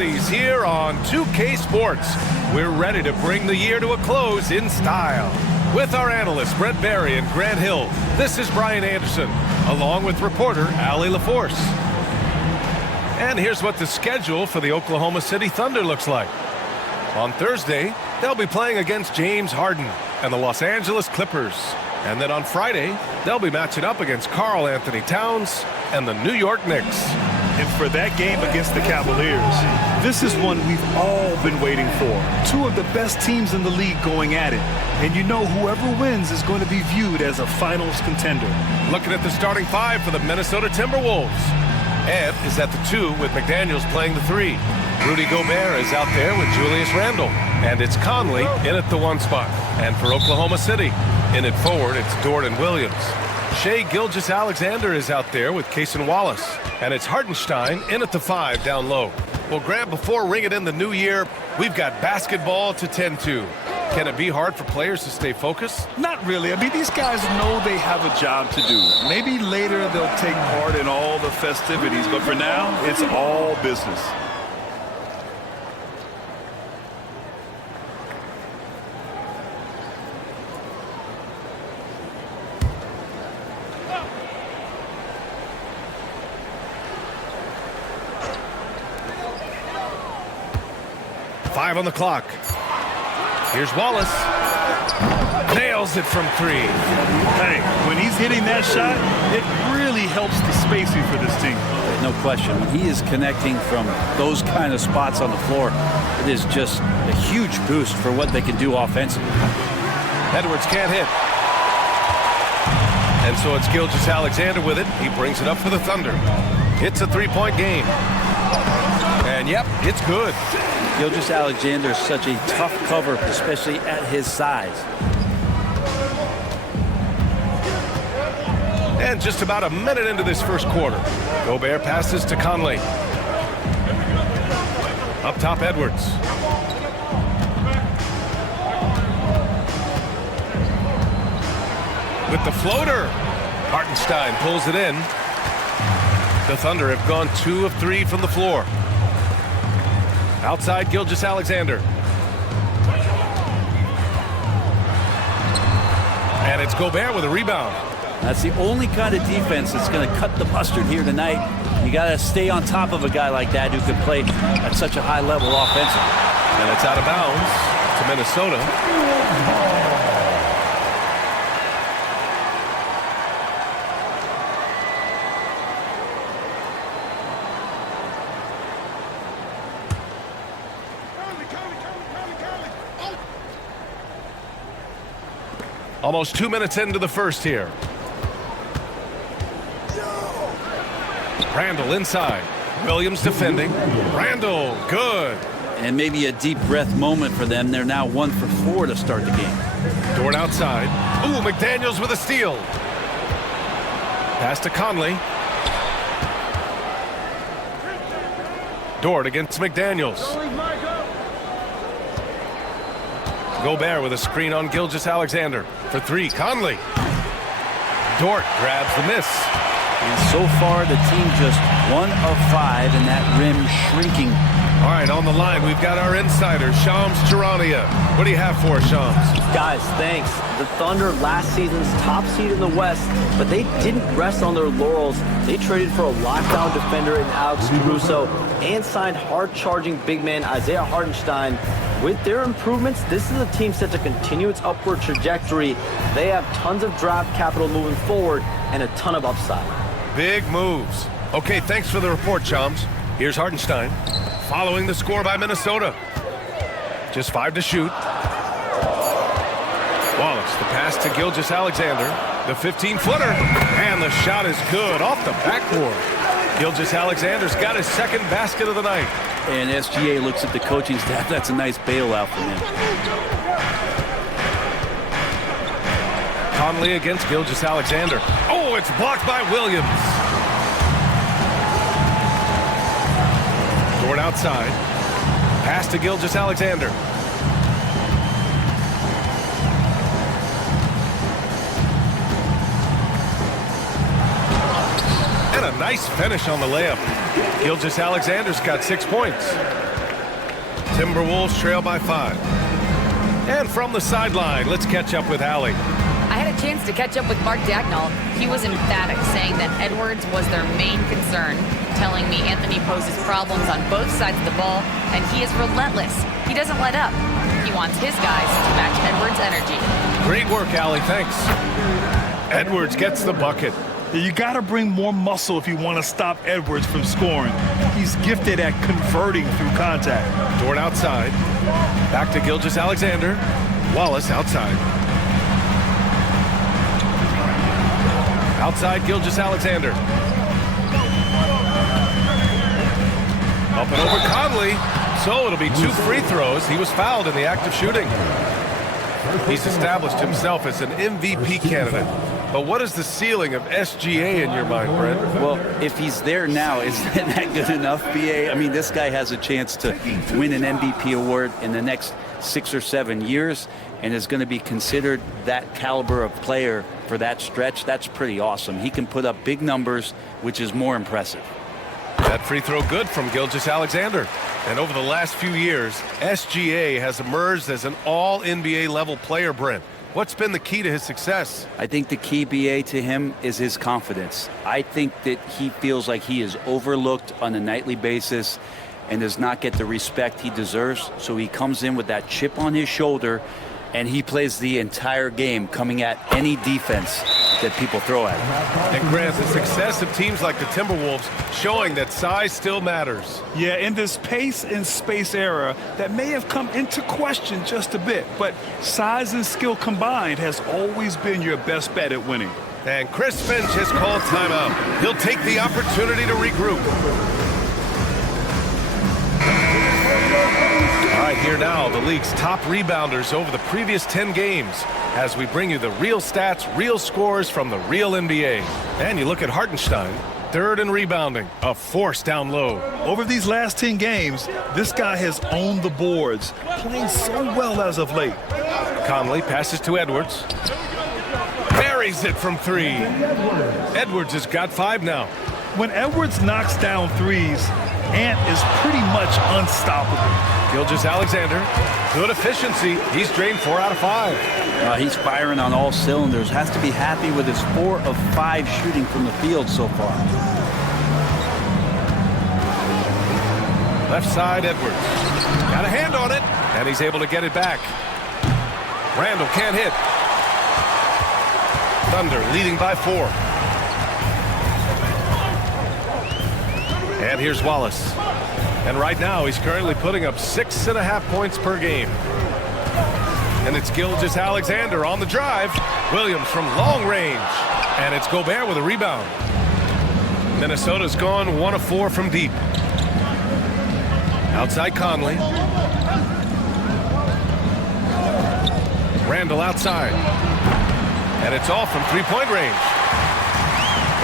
festivities here on 2K Sports. We're ready to bring the year to a close in style. With our analysts Brent Barry and Grant Hill, this is Brian Anderson, along with reporter Allie LaForce. And here's what the schedule for the Oklahoma City Thunder looks like. On Thursday, they'll be playing against James Harden and the Los Angeles Clippers. And then on Friday, they'll be matching up against Karl Anthony Towns and the New York Knicks. And for that game against the Cavaliers, this is one we've all been waiting for. Two of the best teams in the league going at it. And you know whoever wins is going to be viewed as a finals contender. Looking at the starting five for the Minnesota Timberwolves. Ed is at the 2 with McDaniels playing the 3. Rudy Gobert is out there with Julius Randle. And it's Conley in at the 1 spot. And for Oklahoma City, in at forward, it's Dort and Williams. Shai Gilgeous-Alexander is out there with Cason Wallace. And it's Hartenstein in at the 5 down low. Well, Grant, before ringing in the new year, we've got basketball to tend to. Can it be hard for players to stay focused? Not really. I mean, these guys know they have a job to do. Maybe later they'll take part in all the festivities, but for now, it's all business. Five on the clock. Here's Wallace. Nails it from 3. Hey, when he's hitting that shot, it really helps the spacing for this team. No question. When he is connecting from those kind of spots on the floor, it is just a huge boost for what they can do offensively. Edwards can't hit. And so it's Gilgeous-Alexander with it. He brings it up for the Thunder. It's a 3-point game. And yep, it's good. Gilgeous-Alexander is such a tough cover, especially at his size. And just about a minute into this first quarter, Gobert passes to Conley. Up top, Edwards. With the floater, Hartenstein pulls it in. The Thunder have gone 2 of 3 from the floor. Outside, Gilgeous-Alexander. And it's Gobert with a rebound. That's the only kind of defense that's going to cut the mustard here tonight. You got to stay on top of a guy like that who can play at such a high level offensively. And it's out of bounds to Minnesota. Almost 2 minutes into the first here. Randle inside. Williams defending. Randle, good. And maybe a deep breath moment for them. They're now 1 for 4 to start the game. Dort outside. Ooh, McDaniels with a steal. Pass to Conley. Dort against McDaniels. Gobert with a screen on Gilgeous-Alexander. For 3, Conley. Dort grabs the miss. And so far, the team just 1 of 5, and that rim shrinking. All right, on the line, we've got our insider, Shams Charania. What do you have for us, Shams? Guys, thanks. The Thunder, last season's top seed in the West, but they didn't rest on their laurels. They traded for a lockdown defender in Alex Caruso and signed hard-charging big man Isaiah Hartenstein. With their improvements, this is a team set to continue its upward trajectory. They have tons of draft capital moving forward and a ton of upside. Big moves. Okay, thanks for the report, Shams. Here's Hartenstein, following the score by Minnesota. Just 5 to shoot. Wallace, the pass to Gilgeous-Alexander. The 15-footer. And the shot is good off the backboard. Gilgeous-Alexander's got his second basket of the night. And SGA looks at the coaching staff. That's a nice bailout for him. Conley against Gilgeous-Alexander. Oh, it's blocked by Williams. Dort outside. Pass to Gilgeous-Alexander. And a nice finish on the layup. Gilgeous-Alexander's got 6 points. Timberwolves trail by 5. And from the sideline, let's catch up with Allie. I had a chance to catch up with Mark Dagnall. He was emphatic, saying that Edwards was their main concern, telling me Anthony poses problems on both sides of the ball, and he is relentless. He doesn't let up. He wants his guys to match Edwards' energy. Great work, Allie. Thanks. Edwards gets the bucket. You got to bring more muscle if you want to stop Edwards from scoring. He's gifted at converting through contact. Dort outside. Back to Gilgeous-Alexander. Wallace outside. Outside Gilgeous-Alexander. Up and over Conley. So it'll be 2 free throws. He was fouled in the act of shooting. He's established himself as an MVP candidate. But what is the ceiling of SGA in your mind, Brent? Well, if he's there now, is that good enough, BA? I mean, this guy has a chance to win an MVP award in the next 6 or 7 years and is going to be considered that caliber of player for that stretch. That's pretty awesome. He can put up big numbers, which is more impressive. That free throw good from Gilgeous-Alexander. And over the last few years, SGA has emerged as an all-NBA level player, Brent. What's been the key to his success? I think the key, BA, to him is his confidence. I think that he feels like he is overlooked on a nightly basis and does not get the respect he deserves. So he comes in with that chip on his shoulder, and he plays the entire game, coming at any defense that people throw at him. And Grant, the success of teams like the Timberwolves showing that size still matters. Yeah, in this pace and space era, that may have come into question just a bit, but size and skill combined has always been your best bet at winning. And Chris Finch has called timeout. He'll take the opportunity to regroup. All right, here now, the league's top rebounders over the previous 10 games as we bring you the real stats, real scores from the real NBA. And you look at Hartenstein, 3rd in rebounding, a force down low. Over these last 10 games, this guy has owned the boards, playing so well as of late. Conley passes to Edwards. Buries it from 3. Edwards has got 5 now. When Edwards knocks down threes, Ant is pretty much unstoppable. Gilgeous-Alexander, good efficiency. He's drained 4 out of 5. He's firing on all cylinders. Has to be happy with his 4 of 5 shooting from the field so far. Left side, Edwards. Got a hand on it, and he's able to get it back. Randall can't hit. Thunder leading by 4. And here's Wallace. And right now, he's currently putting up 6.5 points per game. And it's Gilgeous-Alexander on the drive. Williams from long range. And it's Gobert with a rebound. Minnesota's gone 1 of 4 from deep. Outside Conley. Randall outside. And it's off from 3-point range.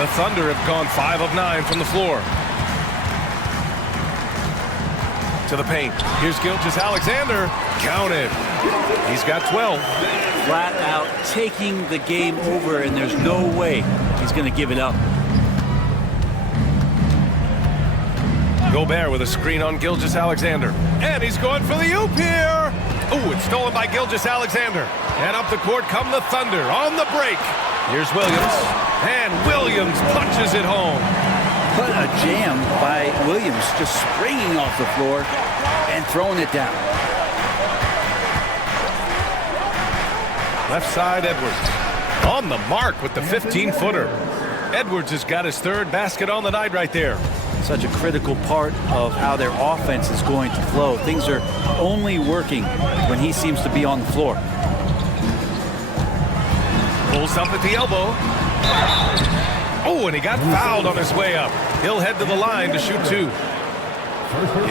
The Thunder have gone 5 of 9 from the floor. To the paint. Here's Gilgeous-Alexander. Counted. He's got 12. Flat out taking the game over, and there's no way he's going to give it up. Gobert with a screen on Gilgeous-Alexander. And he's going for the oop here. Oh, it's stolen by Gilgeous-Alexander. And up the court come the Thunder on the break. Here's Williams. And Williams punches it home. What a jam by Williams, just springing off the floor and throwing it down. Left side, Edwards. On the mark with the 15-footer. Edwards has got his 3rd basket on the night right there. Such a critical part of how their offense is going to flow. Things are only working when he seems to be on the floor. Pulls up at the elbow. Oh, and he got fouled on his way up. He'll head to the line to shoot 2.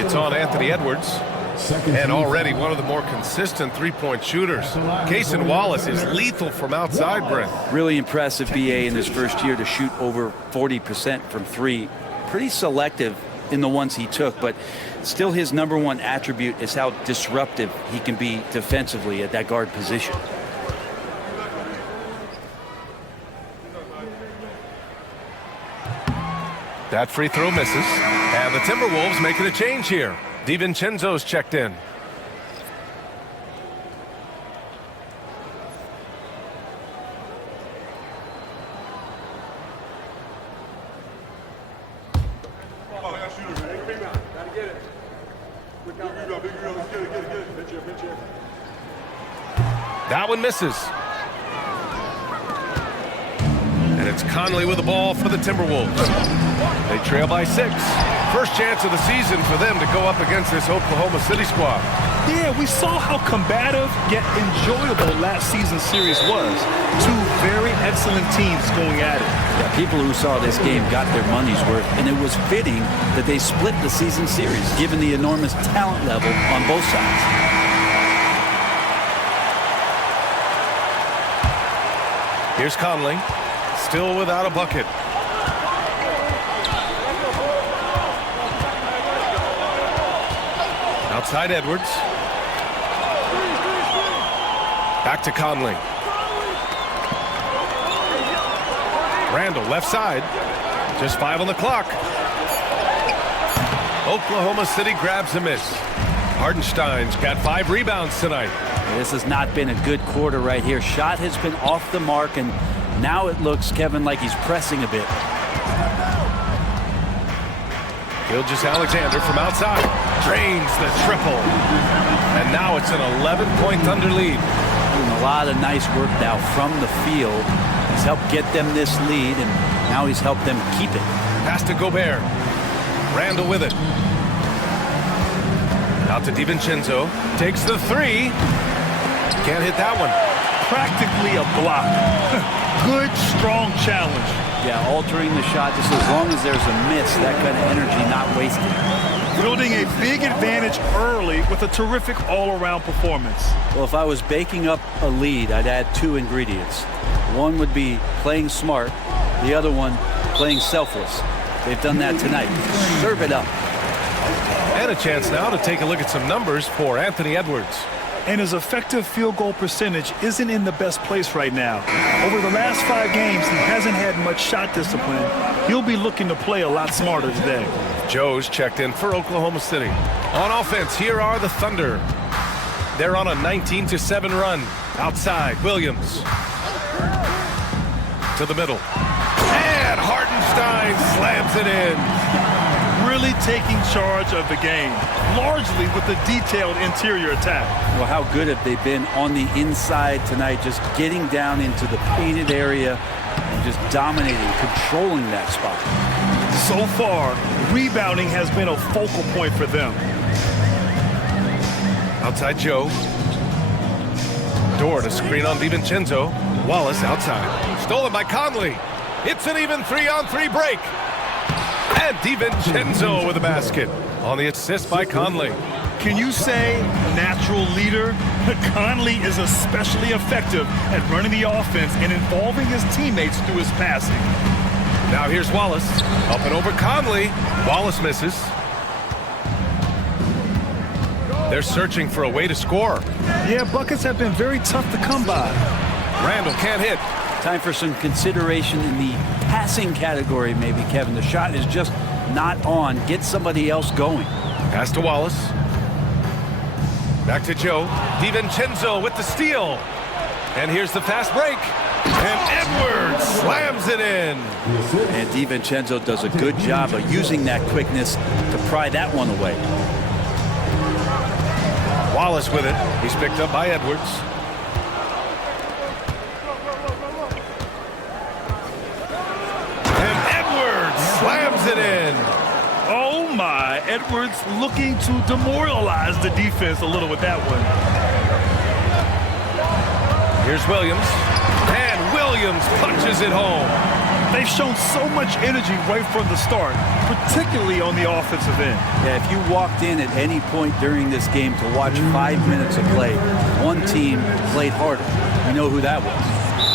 It's on Anthony Edwards. And already one of the more consistent 3-point shooters. Cason Wallace is lethal from outside, Brent. Really impressive, BA, in his first year to shoot over 40% from 3. Pretty selective in the ones he took, but still his #1 attribute is how disruptive he can be defensively at that guard position. That free throw misses. And the Timberwolves making a change here. DiVincenzo's checked in. That one misses. And it's Conley with the ball for the Timberwolves. They trail by 6. First chance of the season for them to go up against this Oklahoma City squad. Yeah, we saw how combative yet enjoyable last season's series was. Two very excellent teams going at it. Yeah, people who saw this game got their money's worth, and it was fitting that they split the season series, given the enormous talent level on both sides. Here's Conley, still without a bucket. Outside Edwards. Back to Conley. Randall, left side. Just 5 on the clock. Oklahoma City grabs a miss. Hardenstein's got 5 rebounds tonight. This has not been a good quarter right here. Shot has been off the mark, and now it looks, Kevin, like he's pressing a bit. Gilgeous-Alexander from outside. Drains the triple. And now it's an 11-point Thunder lead. Doing a lot of nice work now from the field. He's helped get them this lead, and now he's helped them keep it. Pass to Gobert. Randall with it. Out to DiVincenzo. Takes the 3. Can't hit that one. Practically a block. Good, strong challenge. Yeah, altering the shot just as long as there's a miss, that kind of energy not wasted. Building a big advantage early with a terrific all-around performance. Well, if I was baking up a lead, I'd add 2 ingredients. One would be playing smart. The other one, playing selfless. They've done that tonight. Serve it up. And a chance now to take a look at some numbers for Anthony Edwards. And his effective field goal percentage isn't in the best place right now. Over the last 5 games, he hasn't had much shot discipline. He'll be looking to play a lot smarter today. Joe's checked in for Oklahoma City. On offense, here are the Thunder. They're on a 19-7 run. Outside, Williams. To the middle. And Hardenstein slams it in. Really taking charge of the game, largely with the detailed interior attack. Well, how good have they been on the inside tonight, just getting down into the painted area and just dominating, controlling that spot. So far, rebounding has been a focal point for them. Outside Joe. Door to screen on DiVincenzo. Wallace outside. Stolen by Conley. It's an even 3-on-3 break. And DiVincenzo with a basket on the assist by Conley. Can you say natural leader? Conley is especially effective at running the offense and involving his teammates through his passing. Now here's Wallace. Up and over Conley. Wallace misses. They're searching for a way to score. Yeah, buckets have been very tough to come by. Randall can't hit. Time for some consideration in the passing category, maybe, Kevin. The shot is just not on. Get somebody else going. Pass to Wallace. Back to Joe. DiVincenzo with the steal. And here's the fast break. And Edwards slams it in. And DiVincenzo does a good job of using that quickness to pry that one away. Wallace with it. He's picked up by Edwards. Slams it in. Oh my, Edwards looking to demoralize the defense a little with that one. Here's Williams. And Williams punches it home. They've shown so much energy right from the start, particularly on the offensive end. Yeah, if you walked in at any point during this game to watch 5 minutes of play, one team played harder. We know who that was.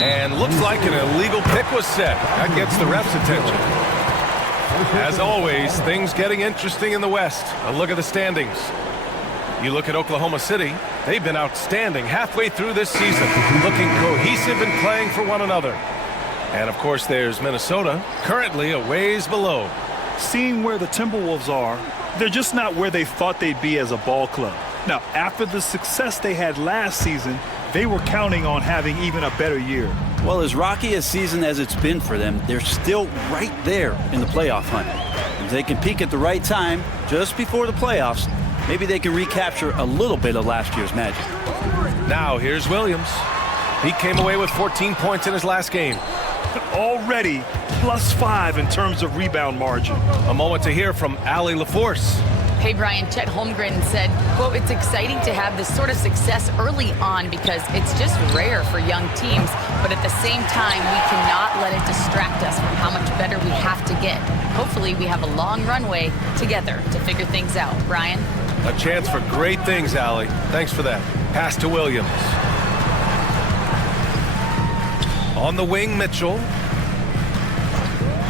And looks like an illegal pick was set. That gets the ref's attention. As always, things getting interesting in the West. A look at the standings. You look at Oklahoma City, they've been outstanding halfway through this season, looking cohesive and playing for one another. And of course, there's Minnesota, currently a ways below. Seeing where the Timberwolves are, they're just not where they thought they'd be as a ball club. Now, after the success they had last season, they were counting on having even a better year. Well, as rocky a season as it's been for them, they're still right there in the playoff hunt. If they can peak at the right time, just before the playoffs, Maybe they can recapture a little bit of last year's magic. Now here's Williams. He came away with 14 points in his last game. Already +5 in terms of rebound margin. A moment to hear from Allie LaForce. Hey, Brian, Chet Holmgren said, quote, "It's exciting to have this sort of success early on because it's just rare for young teams, but at the same time, we cannot let it distract us from how much better we have to get. Hopefully, we have a long runway together to figure things out." Brian? A chance for great things, Allie. Thanks for that. Pass to Williams. On the wing, Mitchell.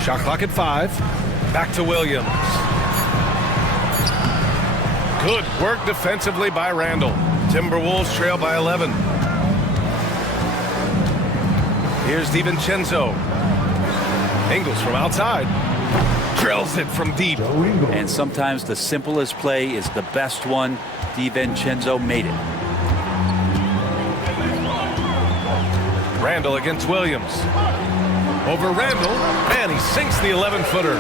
Shot clock at 5. Back to Williams. Good work defensively by Randall. Timberwolves trail by 11. Here's DiVincenzo. Ingles from outside. Drills it from deep. And sometimes the simplest play is the best one. DiVincenzo made it. Randall against Williams. Over Randall, and he sinks the 11-footer.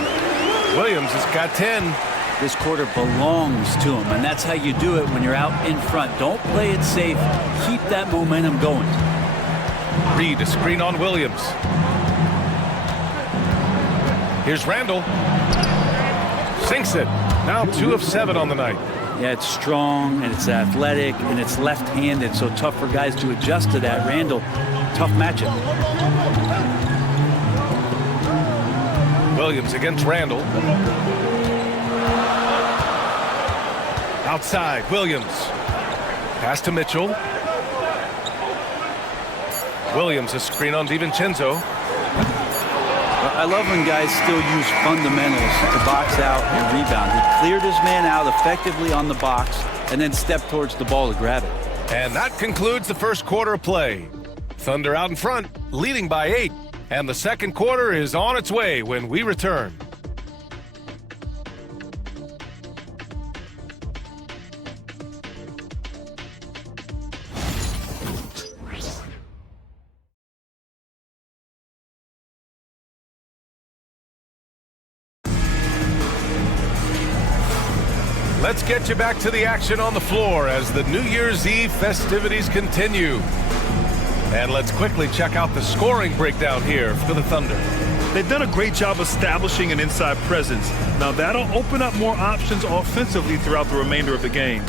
Williams has got 10. This quarter belongs to him, and that's how you do it when you're out in front. Don't play it safe. Keep that momentum going. Reed, a screen on Williams. Here's Randall. Sinks it. Now 2 of 7 on the night. Yeah, it's strong, and it's athletic, and it's left-handed, so tough for guys to adjust to that. Randall, tough matchup. Williams against Randall. Outside, Williams. Pass to Mitchell. Williams, a screen on DiVincenzo. I love when guys still use fundamentals to box out and rebound. He cleared his man out effectively on the box and then stepped towards the ball to grab it. And that concludes the first quarter of play. Thunder out in front, leading by 8. And the second quarter is on its way when we return. Let's get you back to the action on the floor as the New Year's Eve festivities continue. And let's quickly check out the scoring breakdown here for the Thunder. They've done a great job establishing an inside presence. Now that'll open up more options offensively throughout the remainder of the game.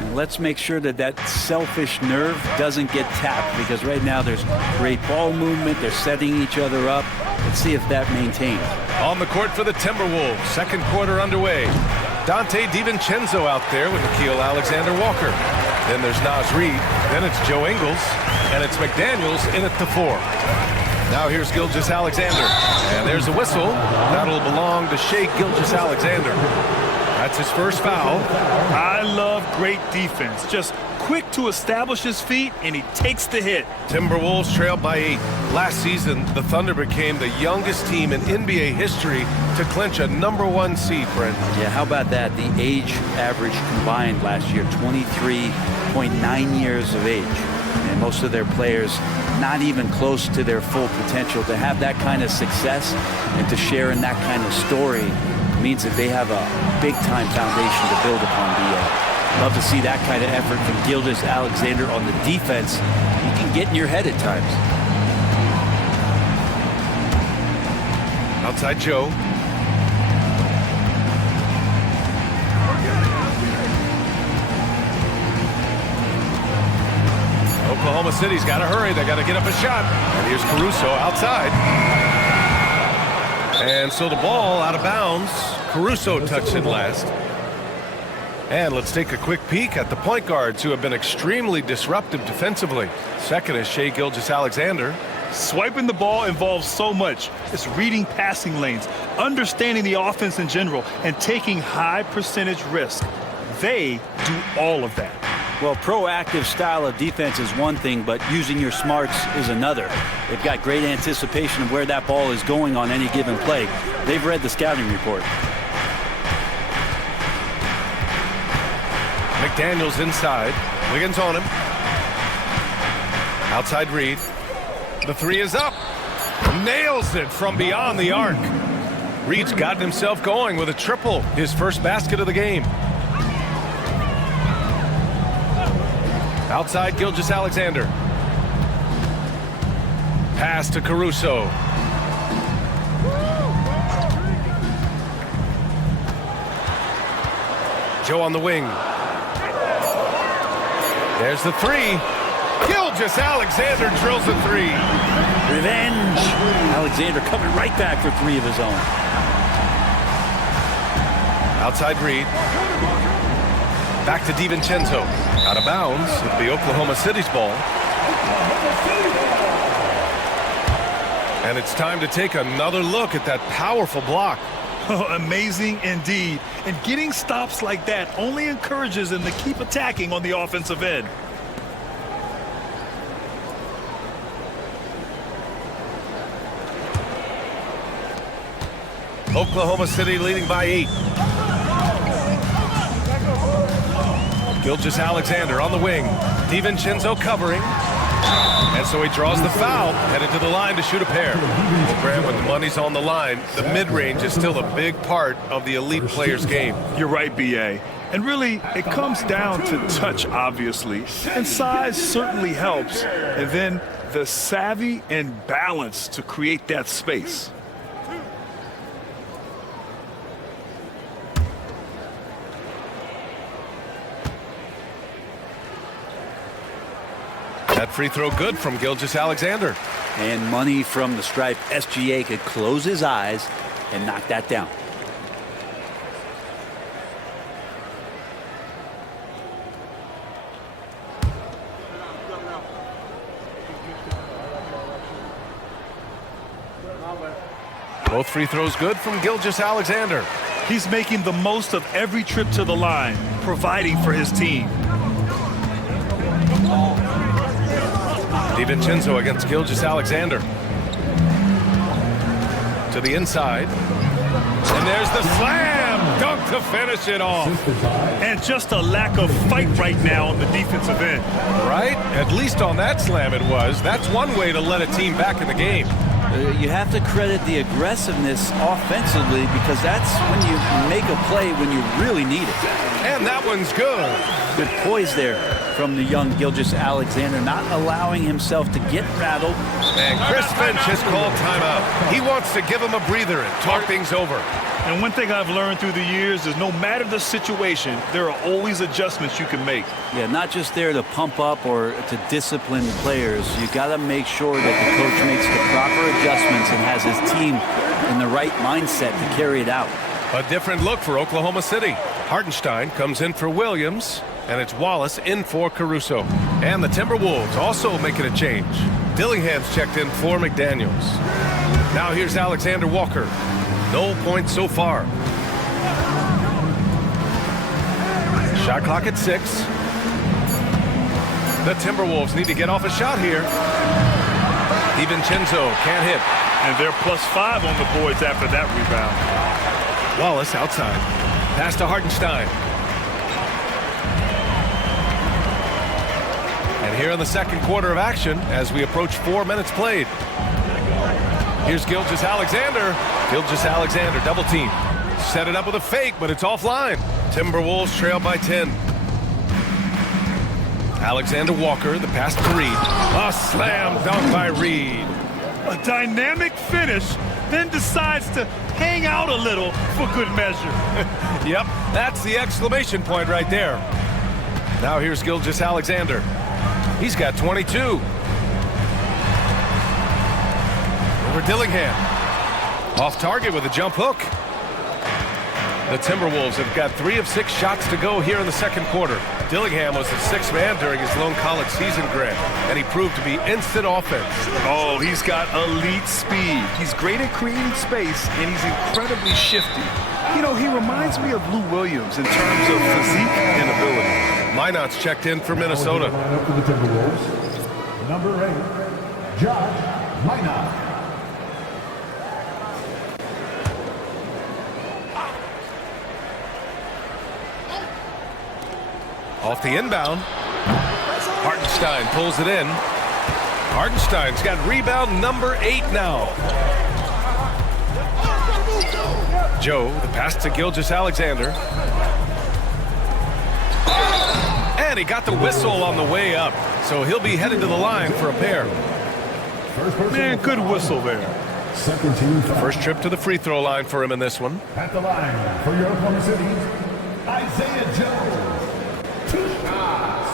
And let's make sure that that selfish nerve doesn't get tapped, because right now there's great ball movement. They're setting each other up. Let's see if that maintains. On the court for the Timberwolves, second quarter underway. Dante DiVincenzo out there with Nickeil Alexander-Walker. Then there's Naz Reid. Then it's Joe Ingles. And it's McDaniels in at the 4. Now here's Gilgeous-Alexander. And there's a whistle. That'll belong to Shai Gilgeous-Alexander. That's his first foul. I love great defense. Just quick to establish his feet, and he takes the hit. Timberwolves trailed by 8. Last season, the Thunder became the youngest team in NBA history to clinch a #1 seed, Brent. Yeah, how about that? The age average combined last year, 23.9 years of age. And most of their players not even close to their full potential. To have that kind of success and to share in that kind of story means that they have a big-time foundation to build upon. Love to see that kind of effort from Gilgeous-Alexander on the defense. You can get in your head at times. Outside Joe. Oklahoma City's got to hurry. They got to get up a shot. And here's Caruso outside. And so the ball out of bounds. Caruso touched it last. And let's take a quick peek at the point guards who have been extremely disruptive defensively. Second is Shai Gilgeous-Alexander. Swiping the ball involves so much. It's reading passing lanes, understanding the offense in general, and taking high percentage risk. They do all of that. Well, proactive style of defense is one thing, but using your smarts is another. They've got great anticipation of where that ball is going on any given play. They've read the scouting report. McDaniels inside. Wiggins on him. Outside Reed. The 3 is up. Nails it from beyond the arc. Reed's gotten himself going with a triple. His first basket of the game. Outside, Gilgeous-Alexander. Pass to Caruso. Joe on the wing. There's the three. Gilgeous-Alexander drills a three. Revenge. Alexander coming right back for three of his own. Outside Reed. Back to DiVincenzo. Out of bounds. It'll be Oklahoma City's ball. And it's time to take another look at that powerful block. Oh, amazing indeed. And getting stops like that only encourages them to keep attacking on the offensive end. Oklahoma City leading by 8. Gilgeous-Alexander on the wing. DiVincenzo covering. And so he draws the foul, headed to the line to shoot a pair. Well, Graham, when the money's on the line, the mid-range is still a big part of the elite player's game. You're right, B.A. And really, it comes down to touch, obviously. And size certainly helps. And then the savvy and balance to create that space. That free throw good from Gilgeous-Alexander. And money from the stripe. SGA could close his eyes and knock that down. Both free throws good from Gilgeous-Alexander. He's making the most of every trip to the line, providing for his team. DiVincenzo against Gilgeous-Alexander. To the inside. And there's the slam dunk to finish it off. And just a lack of fight right now on the defensive end. Right? At least on that slam it was. That's one way to let a team back in the game. You have to credit the aggressiveness offensively because that's when you make a play when you really need it. And that one's good. Good poise there from the young Gilgeous-Alexander, not allowing himself to get rattled. And Chris Finch has called timeout. He wants to give him a breather and talk things over. And one thing I've learned through the years is no matter the situation, there are always adjustments you can make. Yeah, not just there to pump up or to discipline players. You got to make sure that the coach makes the proper adjustments and has his team in the right mindset to carry it out. A different look for Oklahoma City. Hartenstein comes in for Williams, and it's Wallace in for Caruso. And the Timberwolves also making a change. Dillingham's checked in for McDaniels. Now here's Alexander Walker. No points so far. Shot clock at 6. The Timberwolves need to get off a shot here. DiVincenzo can't hit. And they're +5 on the boards after that rebound. Wallace outside. Pass to Hartenstein. And here in the second quarter of action as we approach 4 minutes played. Here's Gilgeous-Alexander. Gilgeous-Alexander double team. Set it up with a fake, but it's offline. Timberwolves trail by 10. Alexander Walker, the pass to Reed. A slam dunk by Reed. A dynamic finish, then decides to hang out a little for good measure. Yep, that's the exclamation point right there. Now here's Gilgeous-Alexander. He's got 22. Over Dillingham. Off target with a jump hook. The Timberwolves have got 3 of 6 shots to go here in the second quarter. Dillingham was the 6th man during his lone college season, Grant, and he proved to be instant offense. Oh, he's got elite speed. He's great at creating space, and he's incredibly shifty. You know, he reminds me of Lou Williams in terms of physique and ability. Minot's checked in for Minnesota. For the Timberwolves, number 8, Josh Minot. Off the inbound. Hartenstein pulls it in. Hartenstein's got rebound number 8 now. Joe, the pass to Gilgeous-Alexander. And he got the whistle on the way up, so he'll be headed to the line for a pair. Man, good whistle there. Second team foul. First trip to the free throw line for him in this one. At the line for your Oklahoma City, Isaiah Jones. 2 shots.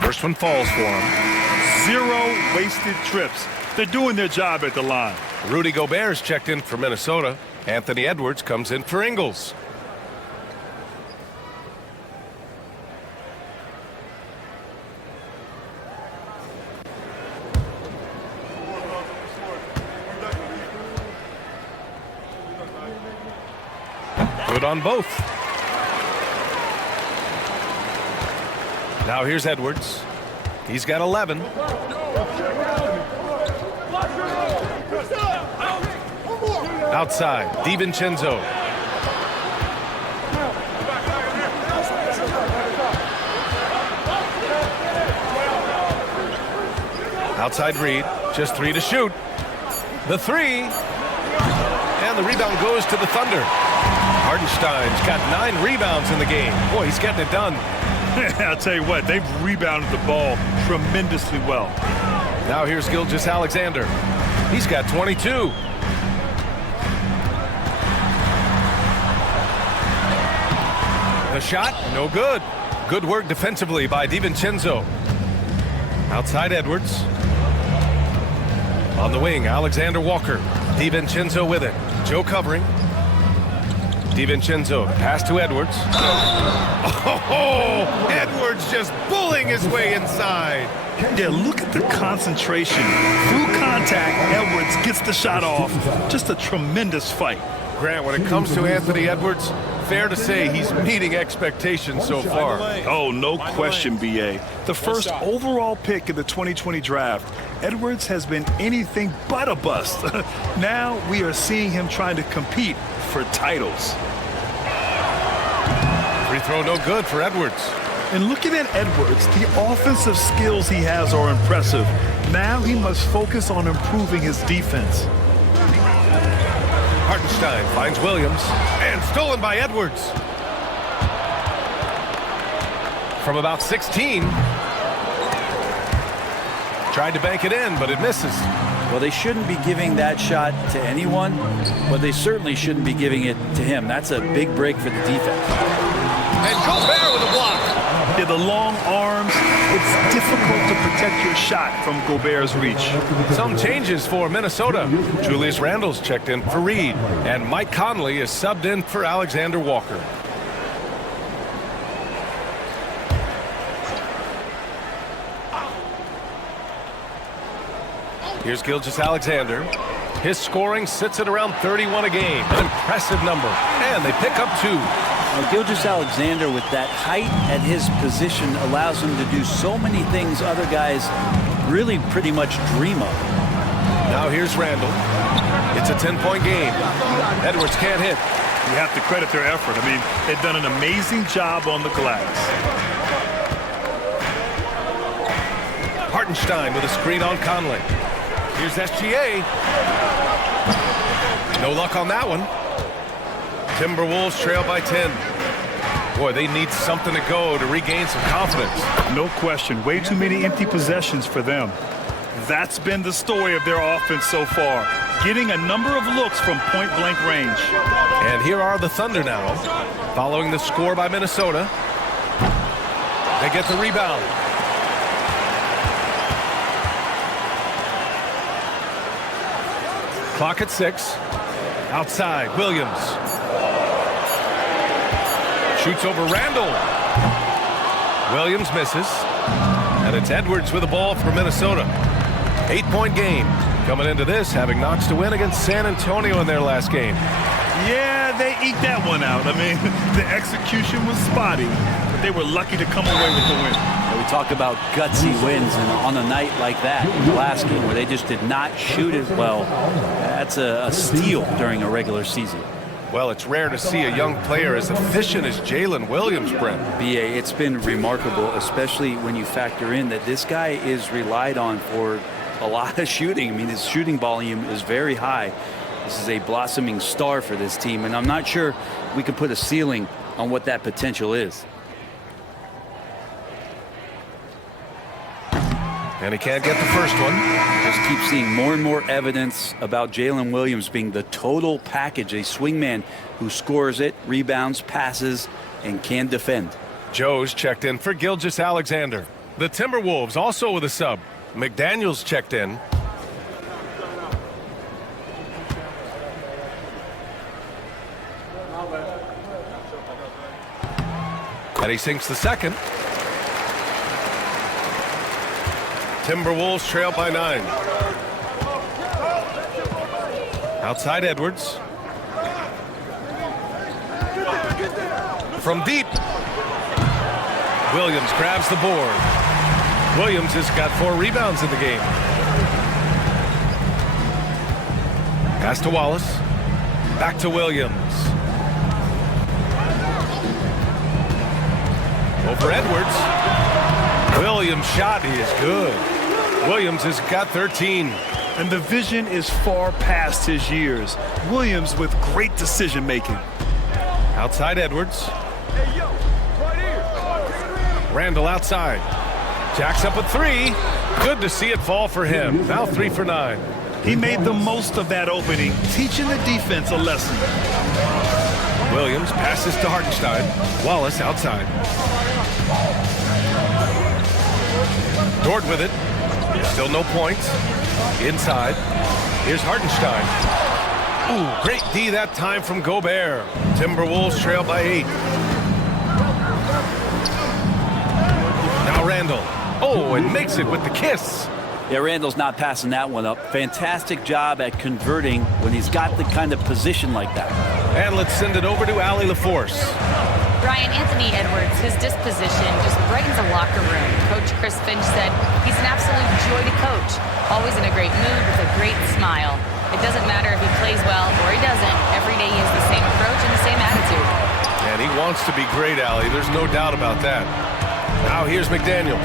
First one falls for him. 0 wasted trips. They're doing their job at the line. Rudy Gobert's checked in for Minnesota. Anthony Edwards comes in for Ingles. Good on both. Now here's Edwards. He's got 11. Outside, DiVincenzo. Outside Reed, just 3 to shoot. The 3, and the rebound goes to the Thunder. Hartenstein's got 9 rebounds in the game. Boy, he's getting it done. I'll tell you what, they've rebounded the ball tremendously well. Now here's Gilgeous-Alexander. He's got 22. The shot, no good. Good work defensively by DiVincenzo. Outside Edwards. On the wing, Alexander Walker. DiVincenzo with it. Joe covering. DiVincenzo, pass to Edwards. Oh, Edwards just bullying his way inside. Yeah, look at the concentration. Through contact, Edwards gets the shot off. Just a tremendous fight. Grant, when it comes to Anthony Edwards, fair to say he's meeting expectations so far. Oh, no question, B.A. The first overall pick in the 2020 draft, Edwards has been anything but a bust. Now we are seeing him trying to compete for titles. Free throw no good for Edwards. And looking at Edwards, the offensive skills he has are impressive. Now he must focus on improving his defense. Hartenstein finds Williams, and stolen by Edwards. From about 16. Tried to bank it in, but it misses. Well, they shouldn't be giving that shot to anyone, but they certainly shouldn't be giving it to him. That's a big break for the defense. And Gobert with a block. Yeah, the long arms, it's difficult to protect your shot from Gobert's reach. Some changes for Minnesota. Julius Randle's checked in for Reed, and Mike Conley is subbed in for Alexander Walker. Here's Gilgeous-Alexander. His scoring sits at around 31 a game. An impressive number. And they pick up 2. Now, Gilgeous-Alexander, with that height at his position, allows him to do so many things other guys really pretty much dream of. Now here's Randle. It's a 10-point game. Edwards can't hit. You have to credit their effort. I mean, they've done an amazing job on the glass. Hartenstein with a screen on Conley. Here's SGA. No luck on that one. Timberwolves trail by 10. Boy, they need something to go to regain some confidence. No question. Way too many empty possessions for them. That's been the story of their offense so far. Getting a number of looks from point-blank range. And here are the Thunder now, following the score by Minnesota. They get the rebound. Clock at 6. Outside, Williams. Shoots over Randle. Williams misses. And it's Edwards with the ball for Minnesota. 8-point game. Coming into this, having notched to win against San Antonio in their last game. Yeah, they eked that one out. I mean, the execution was spotty, but they were lucky to come away with the win. We talk about gutsy wins, and on a night like that, the last game where they just did not shoot it well, that's a steal during a regular season. Well, it's rare to see a young player as efficient as Jalen Williams, Brent. BA, it's been remarkable, especially when you factor in that this guy is relied on for a lot of shooting. I mean, his shooting volume is very high. This is a blossoming star for this team, and I'm not sure we can put a ceiling on what that potential is. And he can't get the first one. Just keep seeing more and more evidence about Jalen Williams being the total package, a swingman who scores it, rebounds, passes, and can defend. Joe's checked in for Gilgeous-Alexander. The Timberwolves also with a sub. McDaniels checked in. And he sinks the second. Timberwolves trail by 9. Outside Edwards. From deep. Williams grabs the board. Williams has got 4 rebounds in the game. Pass to Wallace. Back to Williams. Over Edwards. Williams' shot is good. Williams has got 13. And the vision is far past his years. Williams with great decision making. Outside Edwards. Randall outside. Jacks up a 3. Good to see it fall for him. Now 3 for 9. He made the most of that opening, teaching the defense a lesson. Williams passes to Hartenstein. Wallace outside. Dort with it. Still no points. Inside. Here's Hartenstein. Ooh, great D that time from Gobert. Timberwolves trail by 8. Now Randall. Oh, and makes it with the kiss. Yeah, Randall's not passing that one up. Fantastic job at converting when he's got the kind of position like that. And let's send it over to Allie LaForce. Brian, Anthony Edwards, his disposition just brightens a locker room. Coach Chris Finch said he's an absolute joy to coach. Always in a great mood with a great smile. It doesn't matter if he plays well or he doesn't. Every day he has the same approach and the same attitude. And he wants to be great, Allie. There's no doubt about that. Now here's McDaniels.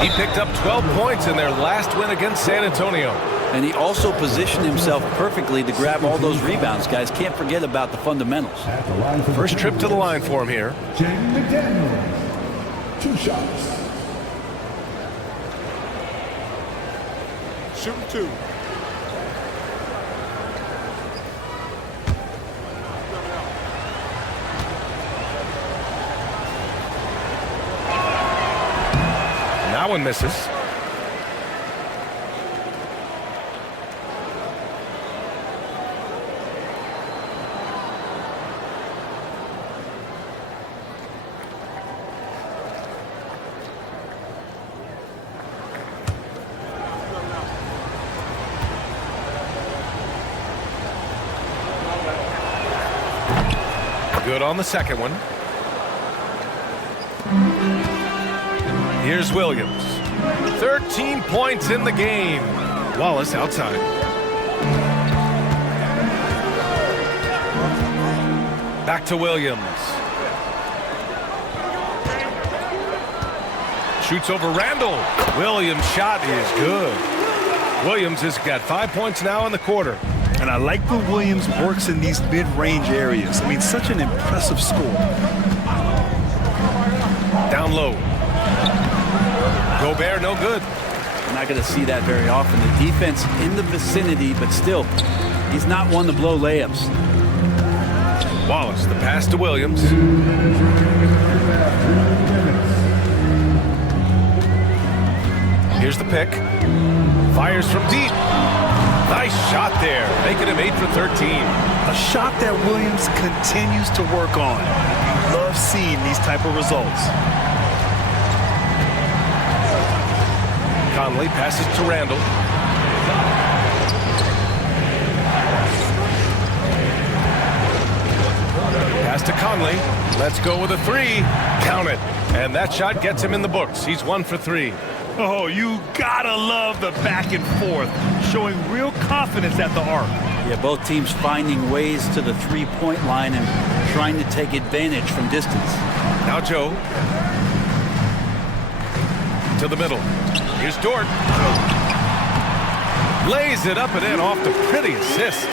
He picked up 12 points in their last win against San Antonio. And he also positioned himself perfectly to grab all those rebounds, guys. Can't forget about the fundamentals. First trip to the line for him here. Jaden McDaniels. 2 shots. Shooting 2. That one misses. Good on the second one. Here's Williams. 13 points in the game. Wallace outside. Back to Williams. Shoots over Randall. Williams' shot is good. Williams has got 5 points now in the quarter. And I like when Williams works in these mid-range areas. I mean, such an impressive score. Down low. Gobert, no good. We're not going to see that very often. The defense in the vicinity, but still, he's not one to blow layups. Wallace, the pass to Williams. Here's the pick. Fires from deep. Nice shot there, making him 8 for 13. A shot that Williams continues to work on. Love seeing these type of results. Conley passes to Randall. Pass to Conley. Let's go with a 3. Count it. And that shot gets him in the books. He's 1 for 3. Oh, you gotta love the back and forth, showing real confidence at the arc. Yeah, both teams finding ways to the three-point line and trying to take advantage from distance. Now Joe. To the middle. Here's Dort. Lays it up and in off the pretty assist.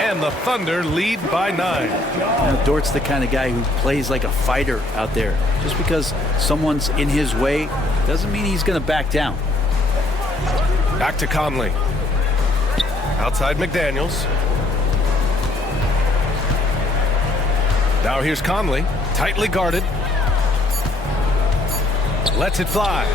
And the Thunder lead by 9. Dort's the kind of guy who plays like a fighter out there. Just because someone's in his way doesn't mean he's going to back down. Back to Conley. Outside McDaniels. Now here's Conley. Tightly guarded. Lets it fly.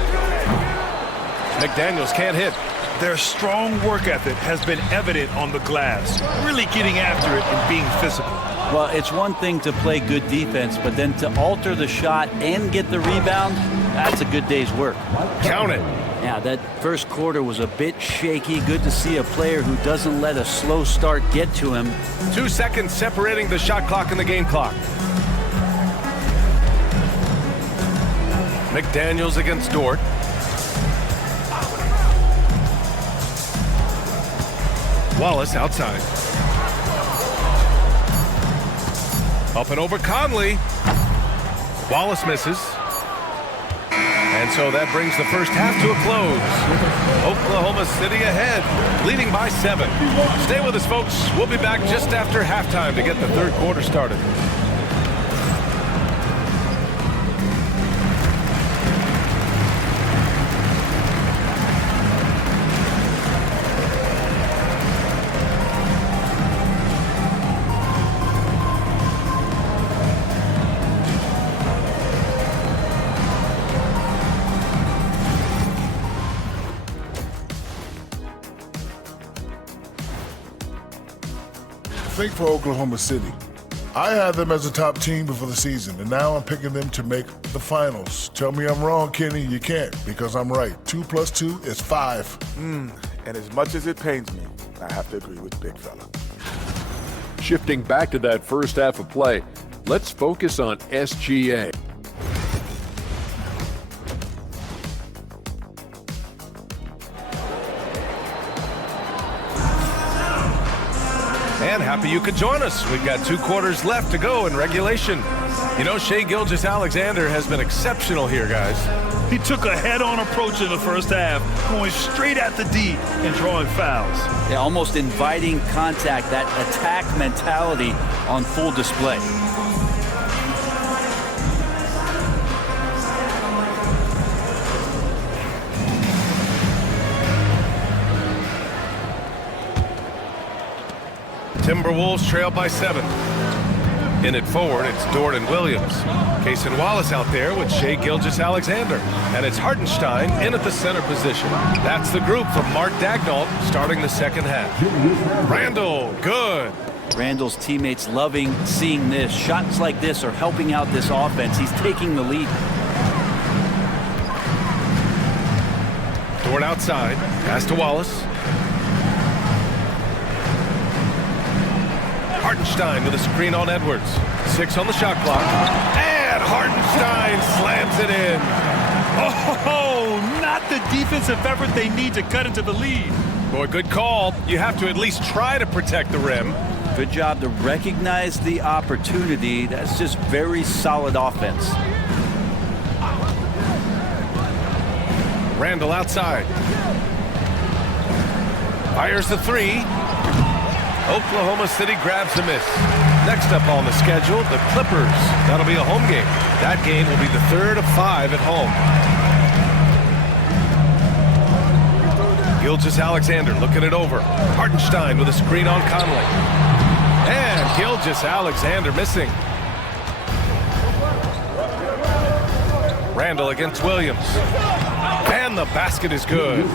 McDaniels can't hit. Their strong work ethic has been evident on the glass, really getting after it and being physical. Well, it's one thing to play good defense, but then to alter the shot and get the rebound, that's a good day's work. Count it. Yeah, that first quarter was a bit shaky. Good to see a player who doesn't let a slow start get to him. 2 seconds separating the shot clock and the game clock. McDaniels against Dort. Wallace outside. Up and over Conley. Wallace misses. And so that brings the first half to a close. Oklahoma City ahead, leading by 7. Stay with us, folks. We'll be back just after halftime to get the third quarter started. Think for Oklahoma City. I had them as a top team before the season, and now I'm picking them to make the finals. Tell me I'm wrong, Kenny. You can't, because I'm right. 2 + 2 is 5. And as much as it pains me, I have to agree with Big Fella. Shifting back to that first half of play, let's focus on SGA. And happy you could join us. We've got 2 quarters left to go in regulation. You know, Shai Gilgeous-Alexander has been exceptional here, guys. He took a head-on approach in the first half, going straight at the D and drawing fouls. Yeah, almost inviting contact, that attack mentality on full display. Timberwolves trail by 7. In it forward, it's Dort and Williams. Case and Wallace out there with Shai Gilgeous-Alexander. And it's Hartenstein in at the center position. That's the group from Mark Daigneault starting the second half. Randall, good. Randall's teammates loving seeing this. Shots like this are helping out this offense. He's taking the lead. Dort outside. Pass to Wallace. Hartenstein with a screen on Edwards. 6 on the shot clock. And Hartenstein slams it in. Oh, not the defensive effort they need to cut into the lead. Boy, good call. You have to at least try to protect the rim. Good job to recognize the opportunity. That's just very solid offense. Randall outside. Fires the 3. Oklahoma City grabs the miss. Next up on the schedule, the Clippers. That'll be a home game. That game will be the 3rd of 5 at home. Gilgeous-Alexander looking it over. Hartenstein with a screen on Conley. And Gilgeous-Alexander missing. Randall against Williams. And the basket is good.